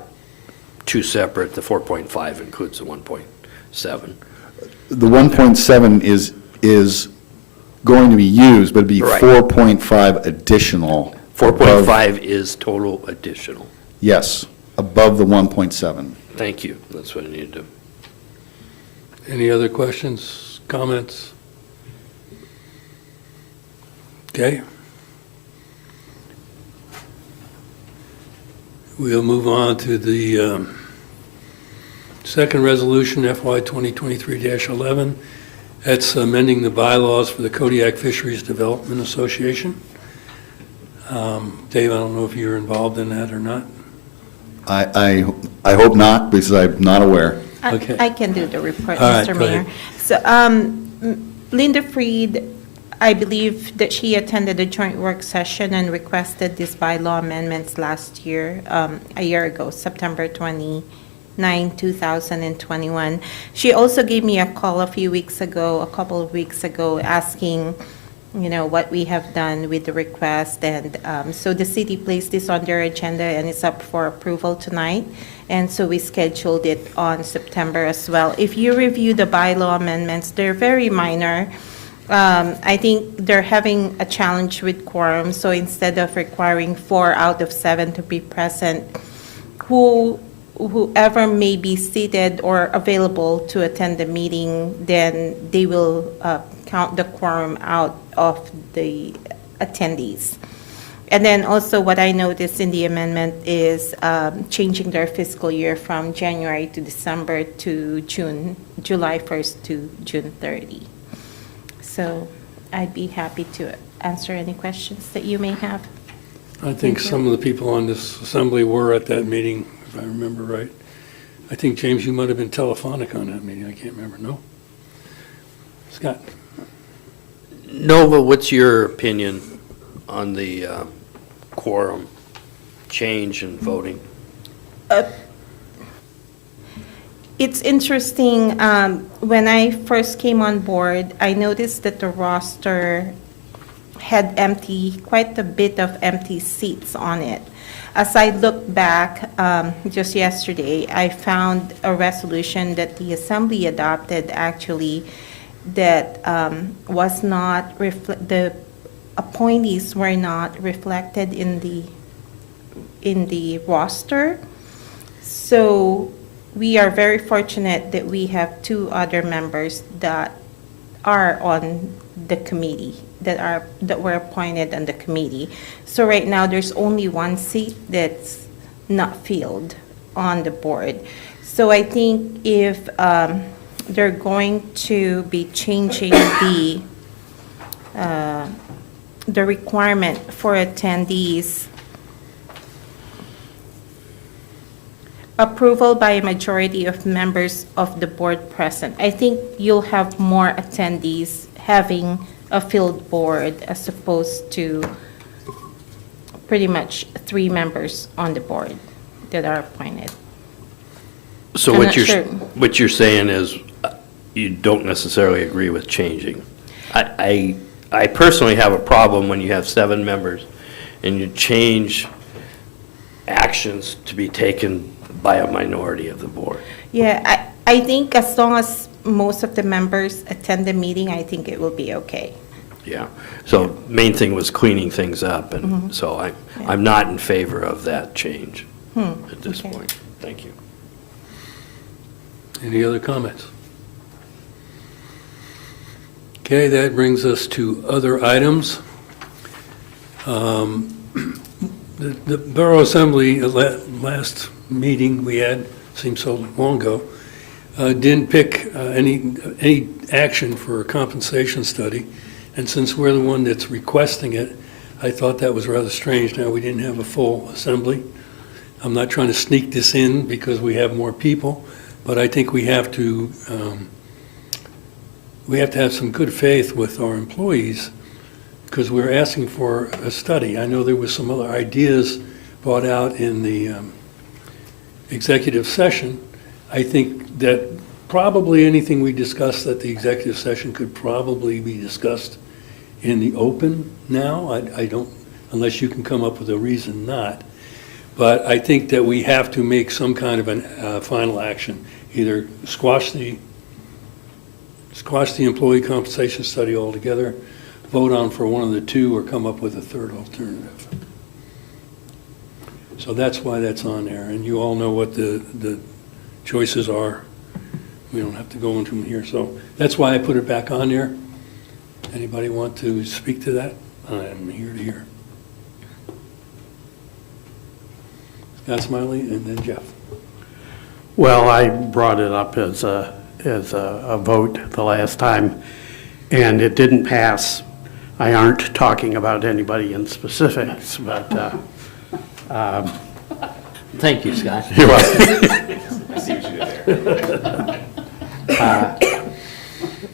two separate. The 4.5 includes the 1.7. The 1.7 is going to be used, but it'd be Right. 4.5 additional. 4.5 is total additional. Yes, above the 1.7. Thank you. That's what I needed to. Any other questions, comments? Okay. We'll move on to the second resolution, FY 2023-11. That's amending the bylaws for the Kodiak Fisheries Development Association. Dave, I don't know if you're involved in that or not. I hope not, because I'm not aware. Okay. I can do the report, All right, Mr. go Mayor. ahead. So, Linda Freed, I believe that she attended a joint work session and requested these bylaw amendments last year, a year ago, September 29, 2021. She also gave me a call a couple of weeks ago, asking, what we have done with the request. And so the city placed this on their agenda, and it's up for approval tonight. And so we scheduled it on September as well. If you review the bylaw amendments, they're very minor. I think they're having a challenge with quorum, so instead of requiring 4 out of 7 to be present, whoever may be seated or available to attend the meeting, then they will count the quorum out of the attendees. And then also what I noticed in the amendment is changing their fiscal year from January to December to July 1st to June 30. So I'd be happy to answer any questions that you may have. I think some of the people on this assembly were at that meeting, if I remember right. I think, James, you might have been telephonic on that meeting. I can't remember. No? Scott? Nova, what's your opinion on the quorum change in voting? It's interesting. When I first came on board, I noticed that the roster had quite a bit of empty seats on it. As I look back just yesterday, I found a resolution that the Assembly adopted actually that was not, the appointees were not reflected in the roster. So we are very fortunate that we have 2 other members that are on the committee, that were appointed on the committee. So right now, there's only 1 seat that's not filled on the board. So I think if they're going to be changing the requirement for attendees, approval by a majority of members of the board present, I think you'll have more attendees having a filled board as opposed to pretty much 3 members on the board that are appointed. So I'm what not you're sure. what you're saying is you don't necessarily agree with changing. I personally have a problem when you have 7 members and you change actions to be taken by a minority of the board. Yeah, I think as long as most of the members attend the meeting, I think it will be okay. Yeah. So main thing was cleaning things up, and so I'm not in favor of that change at this Okay. point. Thank you. Any other comments? Okay, that brings us to other items. The Borough Assembly, last meeting we had, seems so long ago, didn't pick any action for a compensation study. And since we're the one that's requesting it, I thought that was rather strange. Now, we didn't have a full assembly. I'm not trying to sneak this in because we have more people, but I think we have to have some good faith with our employees because we're asking for a study. I know there was some other ideas brought out in the executive session. I think that probably anything we discussed at the executive session could probably be discussed in the open now. I don't, unless you can come up with a reason not. But I think that we have to make some kind of a final action, either squash the employee compensation study altogether, vote on for one of the two, or come up with a third alternative. So that's why that's on there, and you all know what the choices are. We don't have to go into them here, so that's why I put it back on there. Anybody want to speak to that? I'm here to hear. Scott Smiley and then Jeff. Well, I brought it up as a vote the last time, and it didn't pass. I aren't talking about anybody in specifics, but Thank you, Scott. you're welcome. I see what you did there.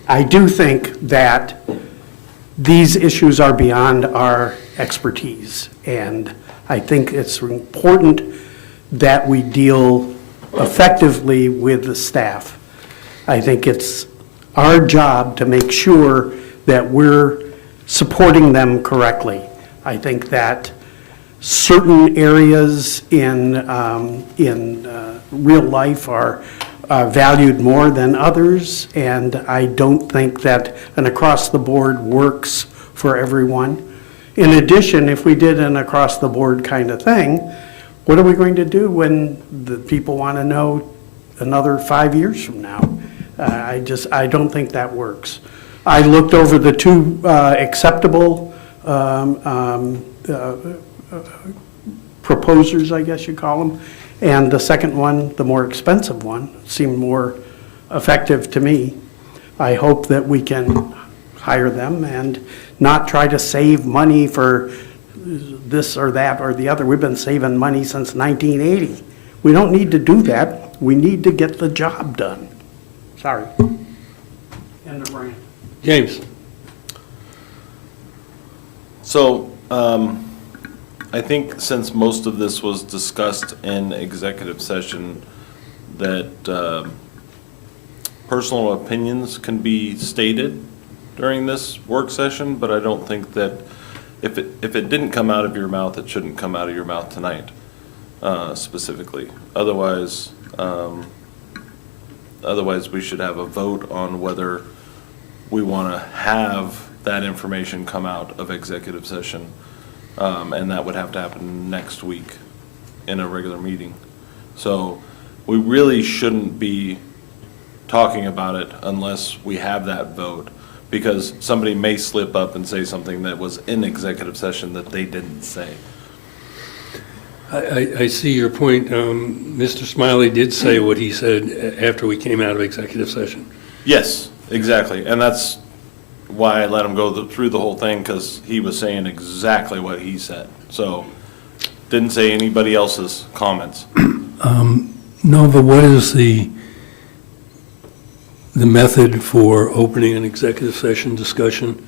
I do think that these issues are beyond our expertise, and I think it's important that we deal effectively with the staff. I think it's our job to make sure that we're supporting them correctly. I think that certain areas in real life are valued more than others, and I don't think that an across-the-board works for everyone. In addition, if we did an across-the-board kind of thing, what are we going to do when the people want to know another 5 years from now? I don't think that works. I looked over the two acceptable proposers, I guess you call them, and the second one, the more expensive one, seemed more effective to me. I hope that we can hire them and not try to save money for this or that or the other. We've been saving money since 1980. We don't need to do that. We need to get the job done. Sorry. End of rant. James. So, I think since most of this was discussed in executive session, that personal opinions can be stated during this work session, but I don't think that if it didn't come out of your mouth, it shouldn't come out of your mouth tonight, specifically. Otherwise, we should have a vote on whether we want to have that information come out of executive session. And that would have to happen next week in a regular meeting. So we really shouldn't be talking about it unless we have that vote, because somebody may slip up and say something that was in executive session that they didn't say. I see your point. Mr. Smiley did say what he said after we came out of executive session. Yes, exactly. And that's why I let him go through the whole thing, because he was saying exactly what he said. So, didn't say anybody else's comments. Nova, what is the method for opening an executive session discussion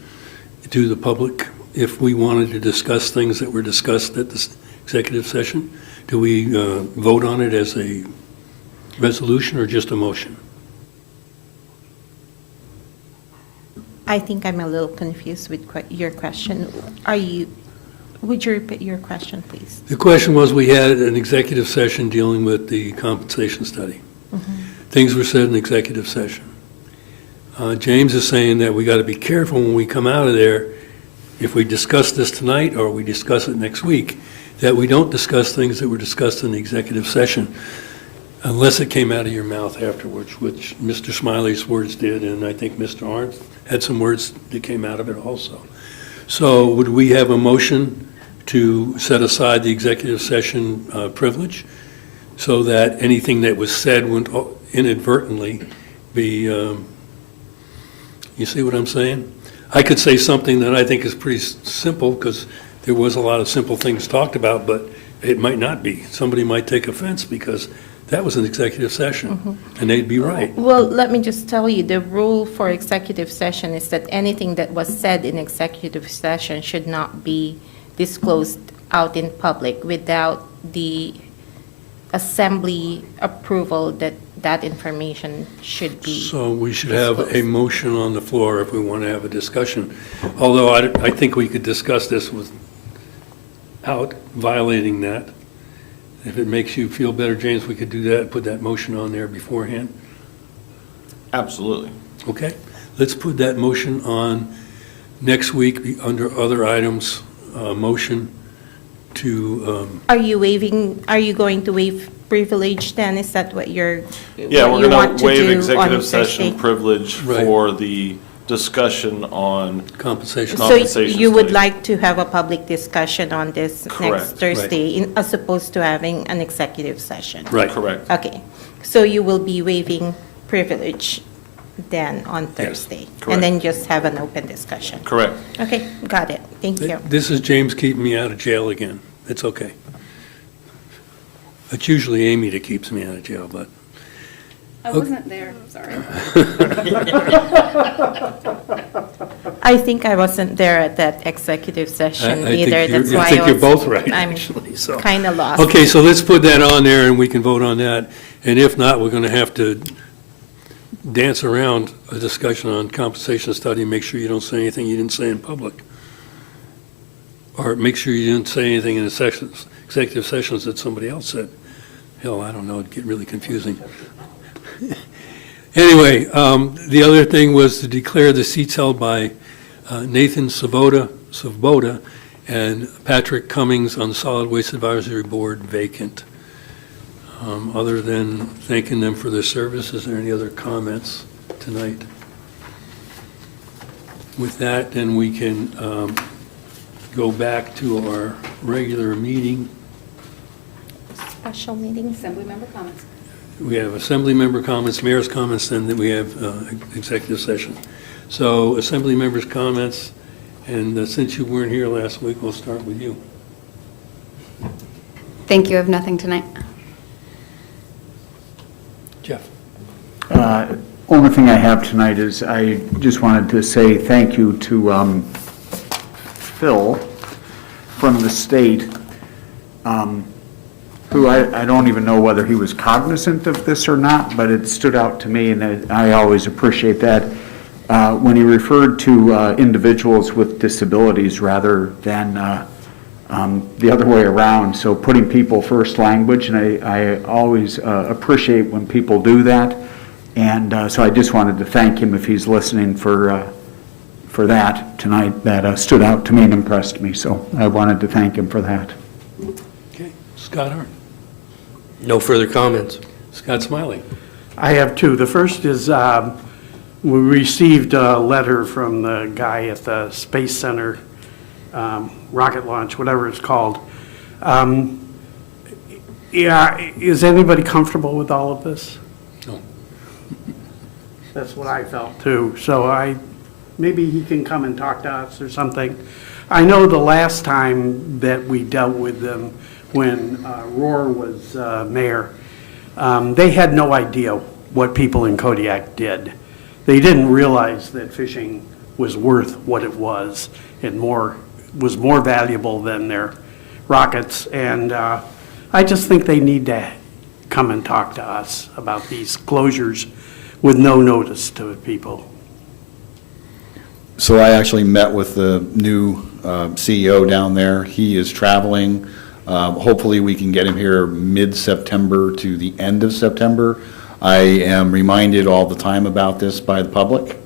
to the public if we wanted to discuss things that were discussed at this executive session? Do we vote on it as a resolution or just a motion? I think I'm a little confused with your question. Would you repeat your question, please? The question was, we had an executive session dealing with the compensation study. Mm-hmm. Things were said in executive session. James is saying that we got to be careful when we come out of there, if we discuss this tonight or we discuss it next week, that we don't discuss things that were discussed in the executive session unless it came out of your mouth afterwards, which Mr. Smiley's words did, and I think Mr. Arndt had some words that came out of it also. So would we have a motion to set aside the executive session privilege so that anything that was said wouldn't inadvertently be, you see what I'm saying? I could say something that I think is pretty simple, because there was a lot of simple things talked about, but it might not be. Somebody might take offense because that was an executive session, and they'd be right. Well, let me just tell you, the rule for executive session is that anything that was said in executive session should not be disclosed out in public without the assembly approval that that information should be. So we should have a disclosed. motion on the floor if we want to have a discussion. Although I think we could discuss this without violating that. If it makes you feel better, James, we could do that, put that motion on there beforehand. Absolutely. Okay? Let's put that motion on next week under other items, motion to, Are you going to waive privilege then? Is that what Yeah, what we're you going want to to waive do executive on session Thursday? privilege Right. for the discussion on compensation. So compensation you would study. like to have a public discussion on this Correct. next Thursday, as opposed to having an executive session? Right. Correct. Okay, so you will be waiving privilege then on Thursday? correct. And then just have an open discussion? Correct. Okay, got it, thank you. This is James keeping me out of jail again. It's okay. It's usually Amy that keeps me out of jail, but I wasn't there, sorry. I think I wasn't there at that executive session I think either, you're- that's I why think I you're was. both right, I'm actually, so. kind of lost. Okay, so let's put that on there and we can vote on that. And if not, we're going to have to dance around a discussion on compensation study and make sure you don't say anything you didn't say in public. Or make sure you didn't say anything in the sessions, executive sessions that somebody else said. Hell, I don't know, it'd get really confusing. Anyway, the other thing was to declare the seats held by Nathan Svoboda and Patrick Cummings on the Solid Waste Advisory Board vacant. Other than thanking them for their service, is there any other comments tonight? With that, then we can go back to our regular meeting. Special meeting? Assembly member comments. We have assembly member comments, mayor's comments, then we have executive session. So assembly members' comments, and since you weren't here last week, we'll start with you. Thank you, I have nothing tonight. Jeff? Only thing I have tonight is I just wanted to say thank you to Phil from the state, who I don't even know whether he was cognizant of this or not, but it stood out to me, and I always appreciate that, when he referred to individuals with disabilities rather than the other way around. So putting people first language, and I always appreciate when people do that. And so I just wanted to thank him if he's listening for that tonight. That stood out to me and impressed me. So I wanted to thank him for that. Okay, Scott Hart. No further comments. Scott Smiley. I have two. The first is, we received a letter from the guy at the Space Center, rocket launch, whatever it's called. Yeah, is anybody comfortable with all of this? No. That's what I felt too. So maybe he can come and talk to us or something. I know the last time that we dealt with them, when Rohr was mayor, they had no idea what people in Kodiak did. They didn't realize that fishing was worth what it was and was more valuable than their rockets. And I just think they need to come and talk to us about these closures with no notice to people. So I actually met with the new CEO down there. He is traveling. Hopefully, we can get him here mid-September to the end of September. I am reminded all the time about this by the public,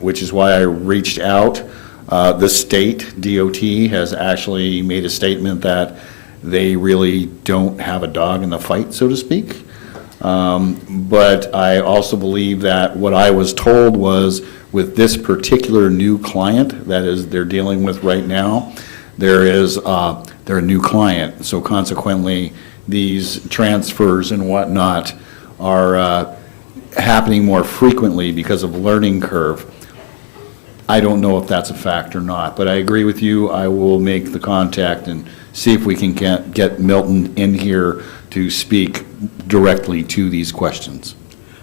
which is why I reached out. The state DOT has actually made a statement that they really don't have a dog in the fight, so to speak. But I also believe that what I was told was with this particular new client that is they're dealing with right now, they're a new client. So consequently, these transfers and whatnot are happening more frequently because of learning curve. I don't know if that's a fact or not, but I agree with you. I will make the contact and see if we can get Milton in here to speak directly to these questions.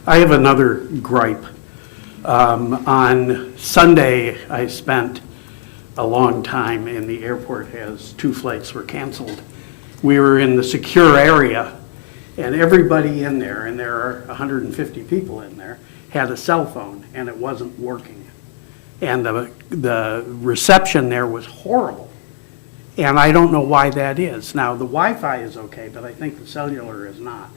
I have another gripe. On Sunday, I spent a long time, and the airport has 2 flights were canceled. We were in the secure area, and everybody in there, and there are 150 people in there, had a cell phone, and it wasn't working. And the reception there was horrible. And I don't know why that is. Now, the Wi-Fi is okay, but I think the cellular is not.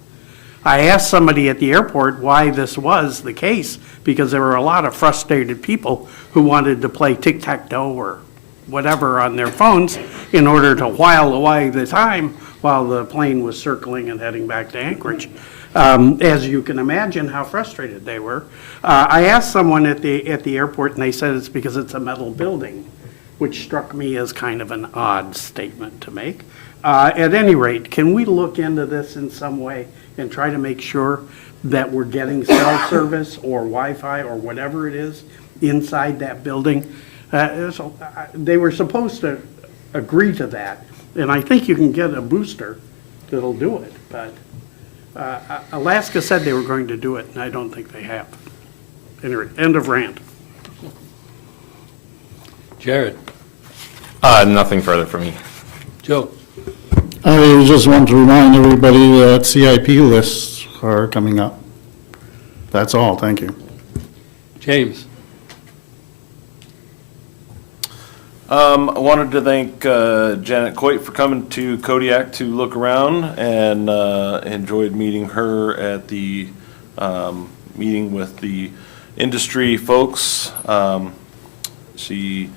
I asked somebody at the airport why this was the case, because there were a lot of frustrated people who wanted to play tic-tac-toe or whatever on their phones in order to while away the time while the plane was circling and heading back to Anchorage. As you can imagine how frustrated they were. I asked someone at the airport, and they said it's because it's a metal building, which struck me as kind of an odd statement to make. At any rate, can we look into this in some way and try to make sure that we're getting cell service or Wi-Fi or whatever it is inside that building? They were supposed to agree to that, and I think you can get a booster that'll do it, but Alaska said they were going to do it, and I don't think they have. Anyway, end of rant. Jared? Nothing further from me. Joe? I just want to remind everybody that CIP lists are coming up. That's all, thank you. James? I wanted to thank Janet Coit for coming to Kodiak to look around, and enjoyed meeting her at the meeting with the industry folks. She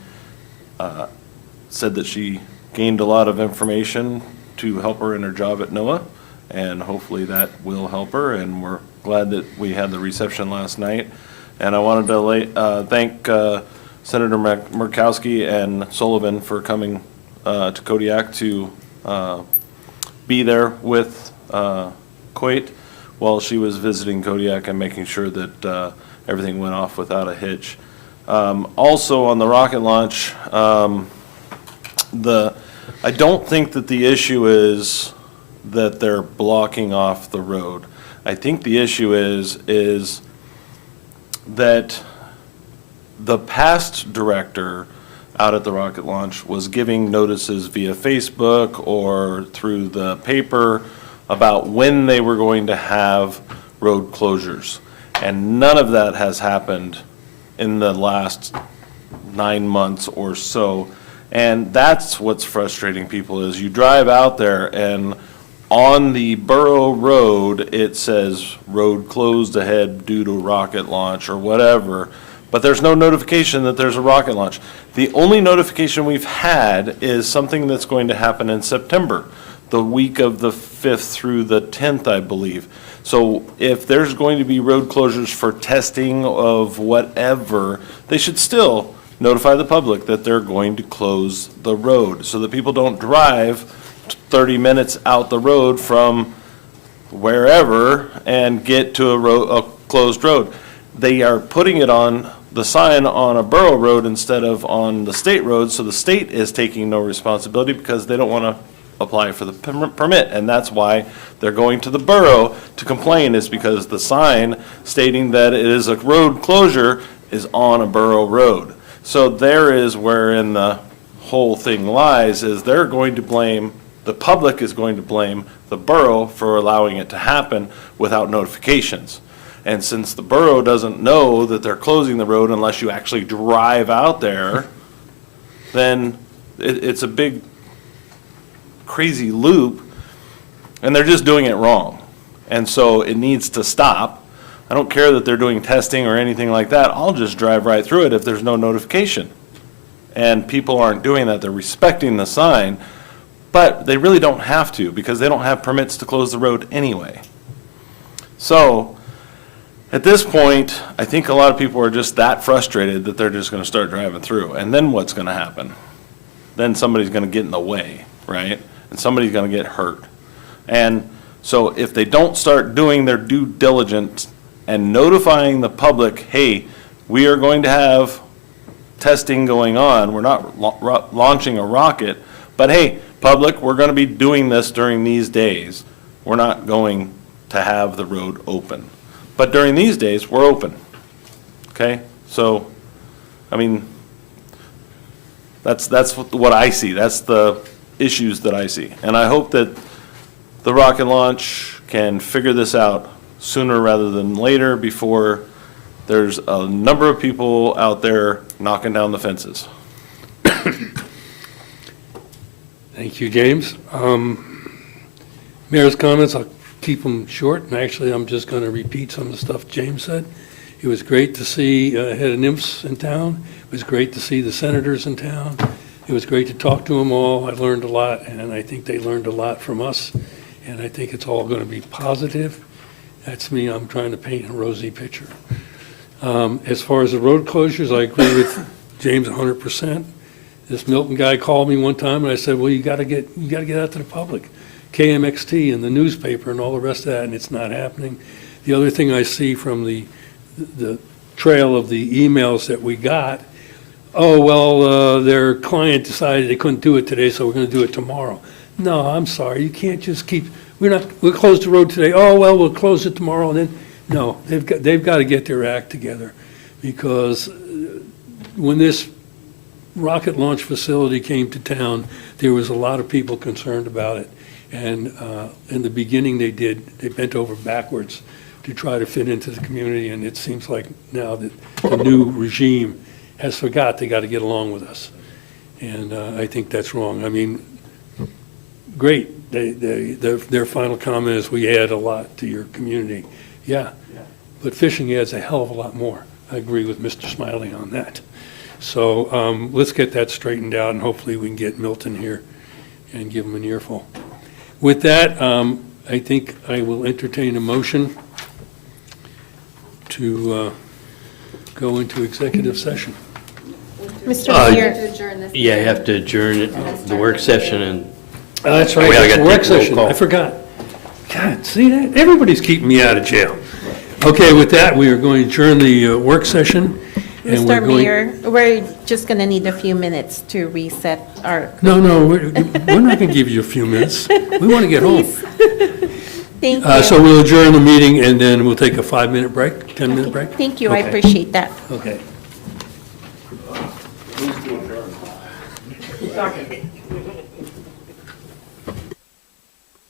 said that she gained a lot of information to help her in her job at NOAA, and hopefully that will help her, and we're glad that we had the reception last night. And I wanted to thank Senator Murkowski and Sullivan for coming to Kodiak to be there with Coit while she was visiting Kodiak and making sure that everything went off without a hitch. Also on the rocket launch, I don't think that the issue is that they're blocking off the road. I think the issue is that the past director out at the rocket launch was giving notices via Facebook or through the paper about when they were going to have road closures. And none of that has happened in the last 9 months or so. And that's what's frustrating people, is you drive out there and on the Borough Road, it says road closed ahead due to rocket launch or whatever, but there's no notification that there's a rocket launch. The only notification we've had is something that's going to happen in September, the week of the 5th through the 10th, I believe. So if there's going to be road closures for testing of whatever, they should still notify the public that they're going to close the road so that people don't drive 30 minutes out the road from wherever and get to a closed road. They are putting it on the sign on a borough road instead of on the state road, so the state is taking no responsibility because they don't want to apply for the permit, and that's why they're going to the borough to complain, is because the sign stating that it is a road closure is on a borough road. So there is wherein the whole thing lies, is they're going to blame, the public is going to blame the borough for allowing it to happen without notifications. And since the borough doesn't know that they're closing the road unless you actually drive out there, then it's a big crazy loop, and they're just doing it wrong. And so it needs to stop. I don't care that they're doing testing or anything like that. I'll just drive right through it if there's no notification. And people aren't doing that. They're respecting the sign, but they really don't have to because they don't have permits to close the road anyway. So at this point, I think a lot of people are just that frustrated that they're just going to start driving through. And then what's going to happen? then somebody's gonna get in the way, right? And somebody's gonna get hurt. And so if they don't start doing their due diligence and notifying the public, hey, we are going to have testing going on, we're not launching a rocket, but hey, public, we're gonna be doing this during these days. We're not going to have the road open. But during these days, we're open. Okay? So, I mean, that's what I see. That's the issues that I see. And I hope that the rocket launch can figure this out sooner rather than later before there's a number of people out there knocking down the fences. Thank you, James. Mayor's comments, I'll keep them short, and actually, I'm just going to repeat some of the stuff James said. It was great to see head of NIMS in town. It was great to see the senators in town. It was great to talk to them all. I learned a lot, and I think they learned a lot from us, and I think it's all going to be positive. That's me. I'm trying to paint a rosy picture. As far as the road closures, I agree with James 100%. This Milton guy called me one time, and I said, well, you got to get out to the public. KMXT and the newspaper and all the rest of that, and it's not happening. The other thing I see from the trail of the emails that we got, oh, well, their client decided they couldn't do it today, so we're going to do it tomorrow. No, I'm sorry, you can't just keep, we'll close the road today, oh, well, we'll close it tomorrow, and then, no, they've got to get their act together, because when this rocket launch facility came to town, there was a lot of people concerned about it. And in the beginning, they bent over backwards to try to fit into the community, and it seems like now that the new regime has forgot they got to get along with us. And I think that's wrong. I mean, great. Their final comment is, we add a lot to your community. Yeah, but fishing adds a hell of a lot more. I agree with Mr. Smiley on that. So let's get that straightened out, and hopefully we can get Milton here and give him an earful. With that, I think I will entertain a motion to go into executive session. Mr. Mayor. Yeah, you have to adjourn it, the work session, and That's right, We gotta it's a get work the roll session. call. I forgot. God, see that? Everybody's keeping me out of jail. Okay, with that, we are going to adjourn the work session. And we're Mr. going. Mayor, we're just going to need a few minutes to reset our. No, we're not going to give you a few minutes. We want to get home. Thank you. So we'll adjourn the meeting, and then we'll take a 5-minute break, 10-minute break? Thank you, I Okay. appreciate that. Okay. Who's to adjourn?